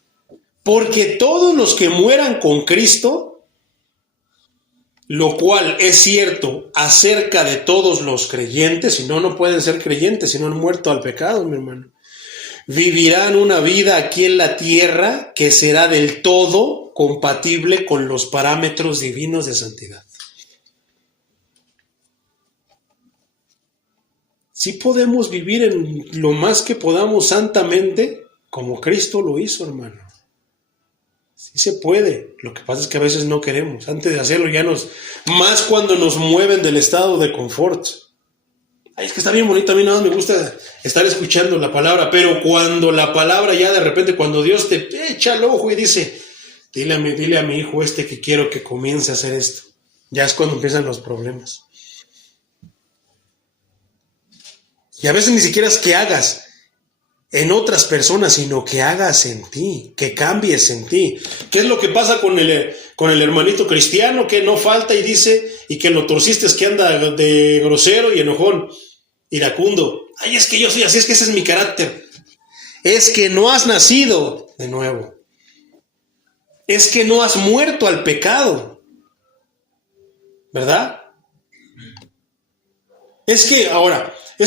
porque todos los que mueran con Cristo, lo cual es cierto acerca de todos los creyentes, si no, no pueden ser creyentes, si no han muerto al pecado, mi hermano, vivirán una vida aquí en la tierra que será del todo compatible con los parámetros divinos de santidad. Sí podemos vivir en lo más que podamos santamente, como Cristo lo hizo, hermano. Sí se puede. Lo que pasa es que a veces no queremos. Antes de hacerlo más cuando nos mueven del estado de confort. Ay, es que está bien bonito, a mí nada más me gusta estar escuchando la palabra, pero cuando la palabra ya de repente, cuando Dios te echa el ojo y dice, dile a mi hijo que quiero que comience a hacer esto. Ya es cuando empiezan los problemas. Y a veces ni siquiera es que hagas en otras personas, sino que hagas en ti, que cambies en ti. ¿Qué es lo que pasa con el hermanito cristiano que no falta y dice, y que lo torciste, es que anda de grosero y enojón, iracundo? Ay, es que yo soy así, es que ese es mi carácter. Es que no has nacido de nuevo. Es que no has muerto al pecado. ¿Verdad? Es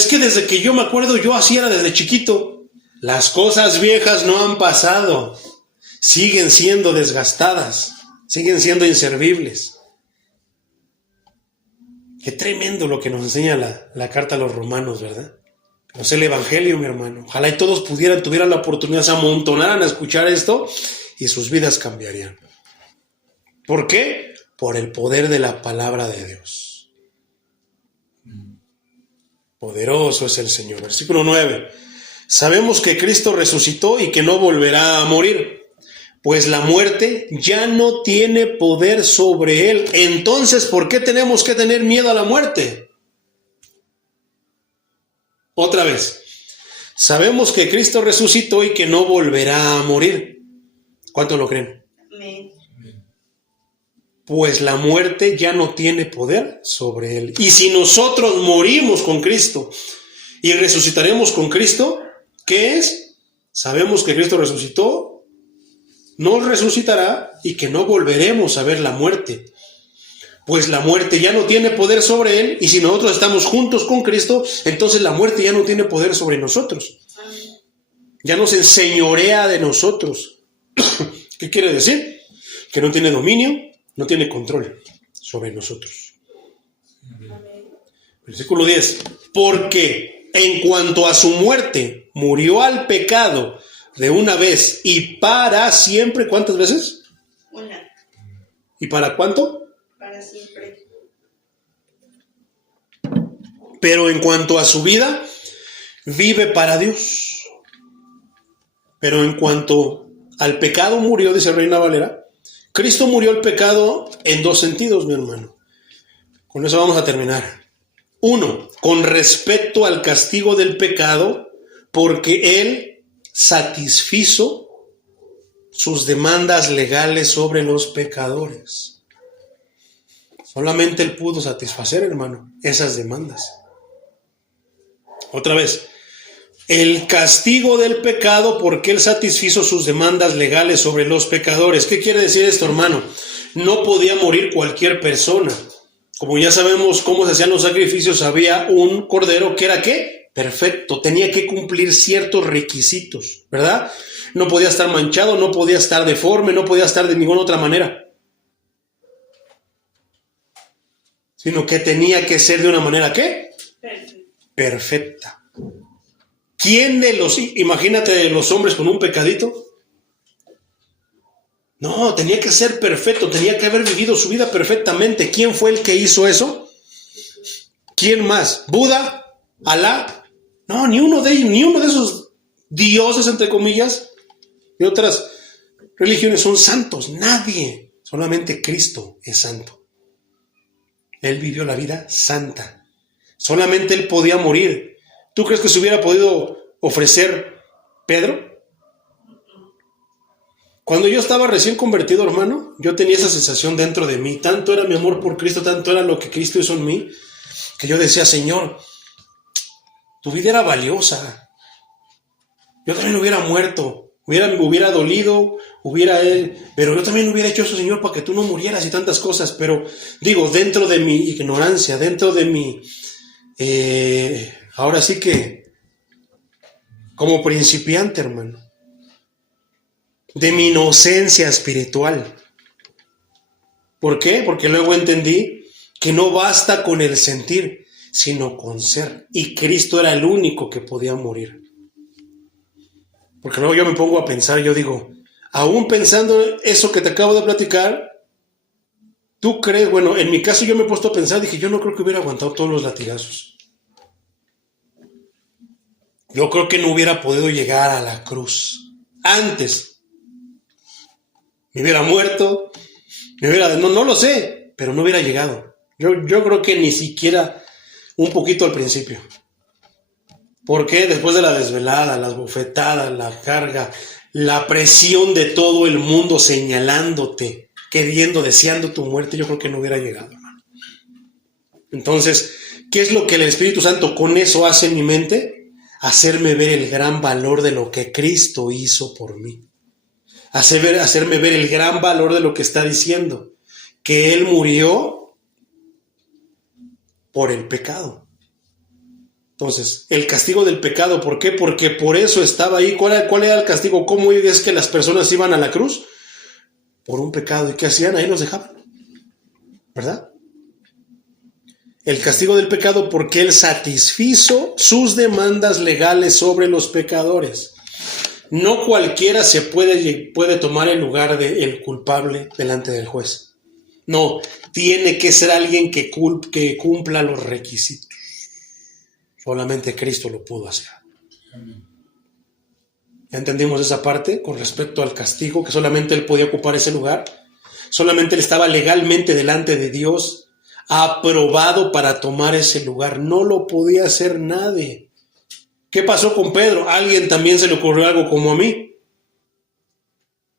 que desde que yo me acuerdo, yo así era desde chiquito. Las cosas viejas no han pasado. Siguen siendo desgastadas. Siguen siendo inservibles. Qué tremendo lo que nos enseña la carta a los romanos, ¿verdad? No sé el evangelio, mi hermano. Ojalá y todos tuvieran la oportunidad, se amontonaran a escuchar esto y sus vidas cambiarían. ¿Por qué? Por el poder de la palabra de Dios. Poderoso es el Señor. Versículo 9. Sabemos que Cristo resucitó y que no volverá a morir, pues la muerte ya no tiene poder sobre Él. Entonces, ¿por qué tenemos que tener miedo a la muerte? Otra vez. Sabemos que Cristo resucitó y que no volverá a morir. ¿Cuántos lo creen? Amén. Pues la muerte ya no tiene poder sobre Él. Y si nosotros morimos con Cristo y resucitaremos con Cristo, ¿qué es? Sabemos que Cristo resucitó, nos resucitará y que no volveremos a ver la muerte. Pues la muerte ya no tiene poder sobre Él, y si nosotros estamos juntos con Cristo, entonces la muerte ya no tiene poder sobre nosotros. Ya no se enseñorea de nosotros. ¿Qué quiere decir? Que no tiene dominio, no tiene control sobre nosotros. Versículo 10. Porque en cuanto a su muerte, murió al pecado de una vez y para siempre, ¿cuántas veces? Una. ¿Y para cuánto? Para siempre. Pero en cuanto a su vida, vive para Dios. Pero en cuanto al pecado murió, dice Reina Valera, Cristo murió el pecado en dos sentidos, mi hermano. Con eso vamos a terminar. Uno, con respecto al castigo del pecado, porque Él satisfizo sus demandas legales sobre los pecadores. Solamente Él pudo satisfacer, hermano, esas demandas. Otra vez, el castigo del pecado porque Él satisfizo sus demandas legales sobre los pecadores. ¿Qué quiere decir esto, hermano? No podía morir cualquier persona. Como ya sabemos cómo se hacían los sacrificios, había un cordero que era ¿qué? Perfecto, tenía que cumplir ciertos requisitos, ¿verdad? No podía estar manchado, no podía estar deforme, no podía estar de ninguna otra manera. Sino que tenía que ser de una manera ¿qué? Perfecta. ¿Quién de los, imagínate de los hombres con un pecadito? No, tenía que ser perfecto, tenía que haber vivido su vida perfectamente. ¿Quién fue el que hizo eso? ¿Quién más? ¿Buda? ¿Alá? No, ni uno de ellos, ni uno de esos dioses, entre comillas, de otras religiones son santos. Nadie, solamente Cristo es santo. Él vivió la vida santa. Solamente Él podía morir. ¿Tú crees que se hubiera podido ofrecer Pedro? Cuando yo estaba recién convertido, hermano, yo tenía esa sensación dentro de mí. Tanto era mi amor por Cristo, tanto era lo que Cristo hizo en mí, que yo decía, Señor, tu vida era valiosa. Yo también hubiera muerto, me hubiera dolido, pero yo también hubiera hecho eso, Señor, para que tú no murieras y tantas cosas. Pero digo, dentro de mi ignorancia, dentro de mi, ahora sí que, como principiante, hermano, de mi inocencia espiritual. ¿Por qué? Porque luego entendí que no basta con el sentir, sino con ser. Y Cristo era el único que podía morir. Porque luego yo me pongo a pensar, yo digo, aún pensando eso que te acabo de platicar, ¿tú crees? Bueno, en mi caso yo me he puesto a pensar, dije, yo no creo que hubiera aguantado todos los latigazos. Yo creo que no hubiera podido llegar a la cruz. Antes. Me hubiera muerto, no lo sé, pero no hubiera llegado. Yo creo que ni siquiera un poquito al principio. ¿Por qué? Después de la desvelada, las bofetadas, la carga, la presión de todo el mundo señalándote, queriendo, deseando tu muerte, yo creo que no hubiera llegado, hermano. Entonces, ¿qué es lo que el Espíritu Santo con eso hace en mi mente? Hacerme ver el gran valor de lo que Cristo hizo por mí. Hacerme ver el gran valor de lo que está diciendo, que Él murió por el pecado. Entonces, el castigo del pecado, ¿por qué? Porque por eso estaba ahí. ¿Cuál era el castigo? ¿Cómo es que las personas iban a la cruz? Por un pecado. ¿Y qué hacían? Ahí los dejaban, ¿verdad? El castigo del pecado porque Él satisfizo sus demandas legales sobre los pecadores. No cualquiera se puede tomar el lugar del culpable delante del juez. No, tiene que ser alguien que cumpla los requisitos. Solamente Cristo lo pudo hacer. ¿Ya entendimos esa parte con respecto al castigo? Que solamente Él podía ocupar ese lugar. Solamente Él estaba legalmente delante de Dios, aprobado para tomar ese lugar. No lo podía hacer nadie. ¿Qué pasó con Pedro? ¿A alguien también se le ocurrió algo como a mí?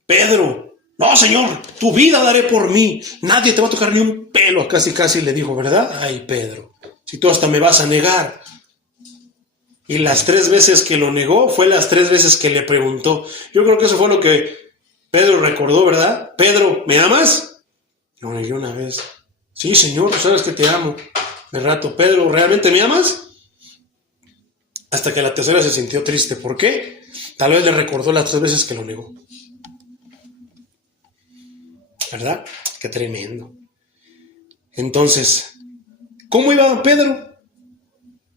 Pedro, no, Señor, tu vida daré por mí. Nadie te va a tocar ni un pelo. Casi le dijo, ¿verdad? Ay, Pedro, si tú hasta me vas a negar. Y las 3 veces que lo negó, fue las 3 veces que le preguntó. Yo creo que eso fue lo que Pedro recordó, ¿verdad? Pedro, ¿me amas? Lo negué una vez. Sí, Señor, sabes que te amo. De rato, Pedro, ¿realmente me amas? Hasta que la tercera se sintió triste. ¿Por qué? Tal vez le recordó las 3 veces que lo negó. ¿Verdad? Qué tremendo. Entonces, ¿cómo iba Pedro?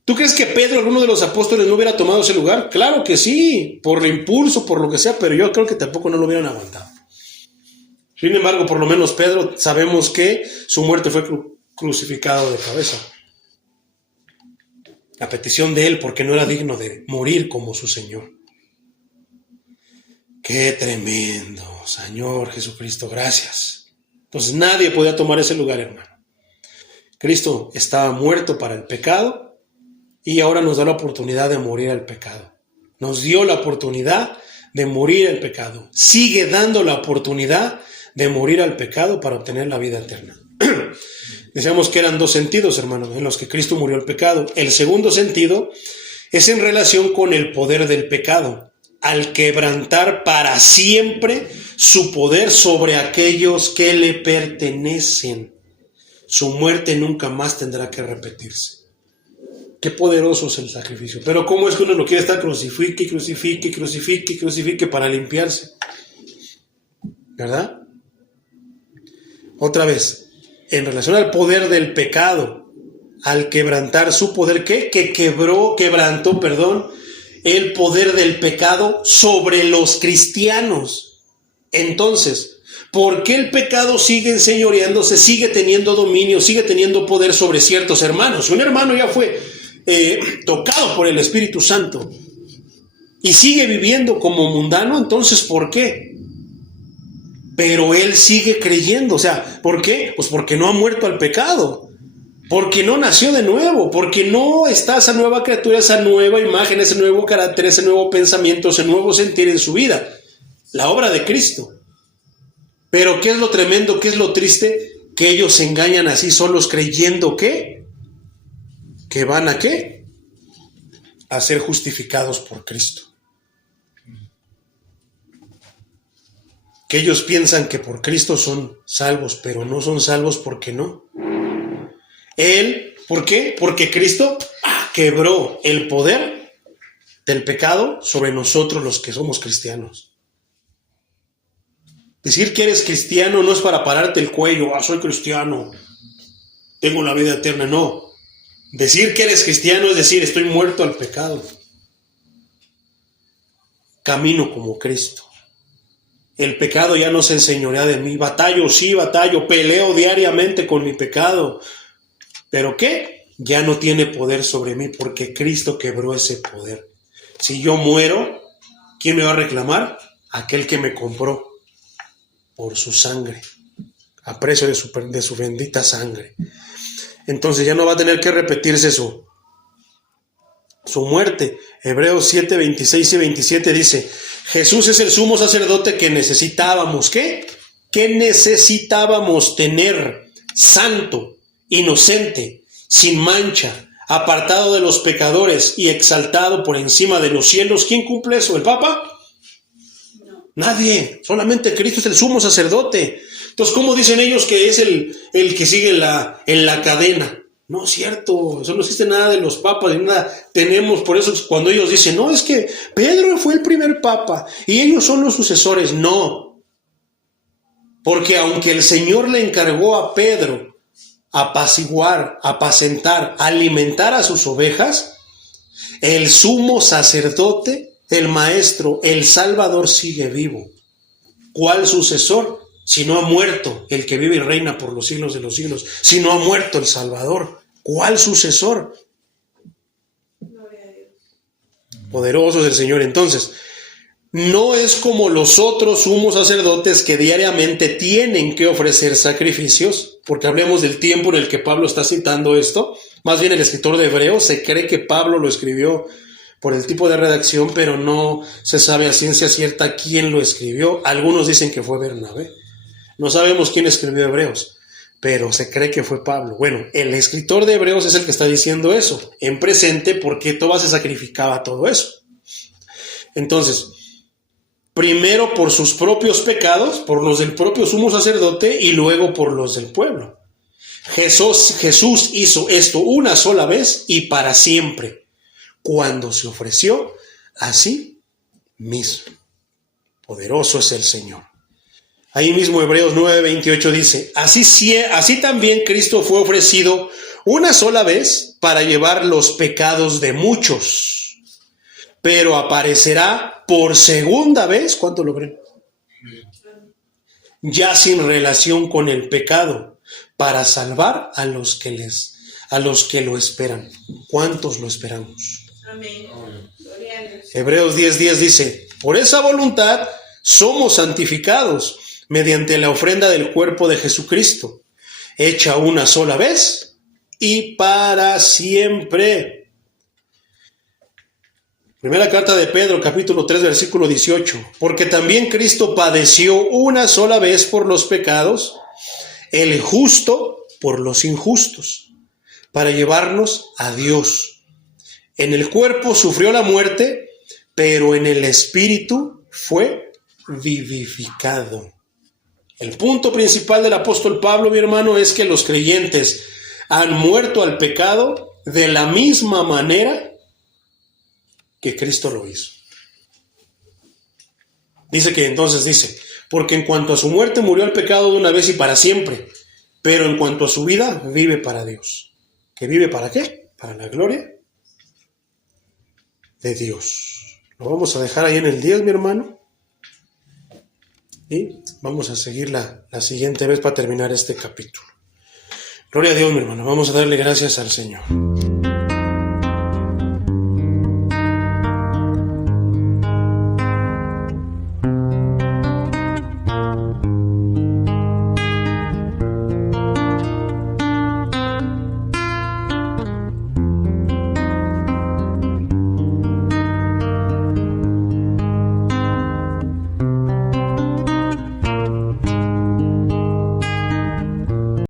¿Tú crees que Pedro, alguno de los apóstoles, no hubiera tomado ese lugar? Claro que sí, por impulso, por lo que sea, pero yo creo que tampoco no lo hubieran aguantado. Sin embargo, por lo menos Pedro, sabemos que su muerte fue crucificado de cabeza. A petición de él, porque no era digno de morir como su Señor. ¡Qué tremendo, Señor Jesucristo! Gracias. Entonces nadie podía tomar ese lugar, hermano. Cristo estaba muerto para el pecado y ahora nos da la oportunidad de morir al pecado. Nos dio la oportunidad de morir al pecado. Sigue dando la oportunidad de morir al pecado para obtener la vida eterna. Decíamos que eran dos sentidos, hermanos, en los que Cristo murió al pecado. El segundo sentido es en relación con el poder del pecado, al quebrantar para siempre su poder sobre aquellos que le pertenecen. Su muerte nunca más tendrá que repetirse. Qué poderoso es el sacrificio. Pero ¿cómo es que uno lo quiere estar crucifique para limpiarse? ¿Verdad? Otra vez. En relación al poder del pecado, al quebrantar su poder, ¿qué? Que quebrantó, el poder del pecado sobre los cristianos. Entonces, ¿por qué el pecado sigue enseñoreándose, sigue teniendo dominio, sigue teniendo poder sobre ciertos hermanos? Un hermano ya fue tocado por el Espíritu Santo y sigue viviendo como mundano, entonces, ¿por qué? Pero él sigue creyendo. O sea, ¿por qué? Pues porque no ha muerto al pecado, porque no nació de nuevo, porque no está esa nueva criatura, esa nueva imagen, ese nuevo carácter, ese nuevo pensamiento, ese nuevo sentir en su vida. La obra de Cristo. Pero ¿qué es lo tremendo? ¿Qué es lo triste? Que ellos se engañan así solos creyendo que van a ¿qué? A ser justificados por Cristo. Que ellos piensan que por Cristo son salvos, pero no son salvos porque no. Él, ¿por qué? Porque Cristo quebró el poder del pecado sobre nosotros los que somos cristianos. Decir que eres cristiano no es para pararte el cuello, soy cristiano, tengo la vida eterna, no. Decir que eres cristiano es decir, estoy muerto al pecado. Camino como Cristo. El pecado ya no se enseñorea de mí. Batallo, peleo diariamente con mi pecado. ¿Pero qué? Ya no tiene poder sobre mí porque Cristo quebró ese poder. Si yo muero, ¿quién me va a reclamar? Aquel que me compró por su sangre, a precio de su bendita sangre. Entonces ya no va a tener que repetirse su muerte. Hebreos 7, 26 y 27 dice: Jesús es el sumo sacerdote que necesitábamos. ¿Qué? Que necesitábamos tener, santo, inocente, sin mancha, apartado de los pecadores y exaltado por encima de los cielos. ¿Quién cumple eso? ¿El Papa? No. Nadie, solamente Cristo es el sumo sacerdote. Entonces, ¿cómo dicen ellos que es el que sigue en la cadena? No es cierto, eso no existe nada de los papas, nada tenemos. Por eso cuando ellos dicen, no, es que Pedro fue el primer papa y ellos son los sucesores, no. Porque aunque el Señor le encargó a Pedro apaciguar, apacentar, alimentar a sus ovejas, el sumo sacerdote, el maestro, el Salvador sigue vivo. ¿Cuál sucesor? Si no ha muerto el que vive y reina por los siglos de los siglos, si no ha muerto el Salvador, ¿cuál sucesor? Gloria a Dios. Poderoso es el Señor. Entonces, no es como los otros sumos sacerdotes que diariamente tienen que ofrecer sacrificios, porque hablemos del tiempo en el que Pablo está citando esto. Más bien el escritor de Hebreos se cree que Pablo lo escribió por el tipo de redacción, pero no se sabe a ciencia cierta quién lo escribió. Algunos dicen que fue Bernabé. No sabemos quién escribió Hebreos, pero se cree que fue Pablo. Bueno, el escritor de Hebreos es el que está diciendo eso, en presente, porque Tobás se sacrificaba todo eso. Entonces, primero por sus propios pecados, por los del propio sumo sacerdote, y luego por los del pueblo. Jesús hizo esto una sola vez y para siempre, cuando se ofreció a sí mismo. Poderoso es el Señor. Ahí mismo Hebreos 9:28 dice: así también Cristo fue ofrecido una sola vez para llevar los pecados de muchos, pero aparecerá por segunda vez, ¿cuánto lo creen? Ya sin relación con el pecado, para salvar a los que lo esperan. ¿Cuántos lo esperamos? Amén. Gloria a Dios. Hebreos 10:10 dice, por esa voluntad somos santificados mediante la ofrenda del cuerpo de Jesucristo, hecha una sola vez y para siempre. Primera carta de Pedro, capítulo 3, versículo 18. Porque también Cristo padeció una sola vez por los pecados, el justo por los injustos, para llevarnos a Dios. En el cuerpo sufrió la muerte, pero en el espíritu fue vivificado. El punto principal del apóstol Pablo, mi hermano, es que los creyentes han muerto al pecado de la misma manera que Cristo lo hizo. Dice, porque en cuanto a su muerte murió al pecado de una vez y para siempre, pero en cuanto a su vida vive para Dios. ¿Que vive para qué? Para la gloria de Dios. Lo vamos a dejar ahí en el 10, mi hermano. Y vamos a seguir la siguiente vez para terminar este capítulo. Gloria a Dios, mi hermano. Vamos a darle gracias al Señor.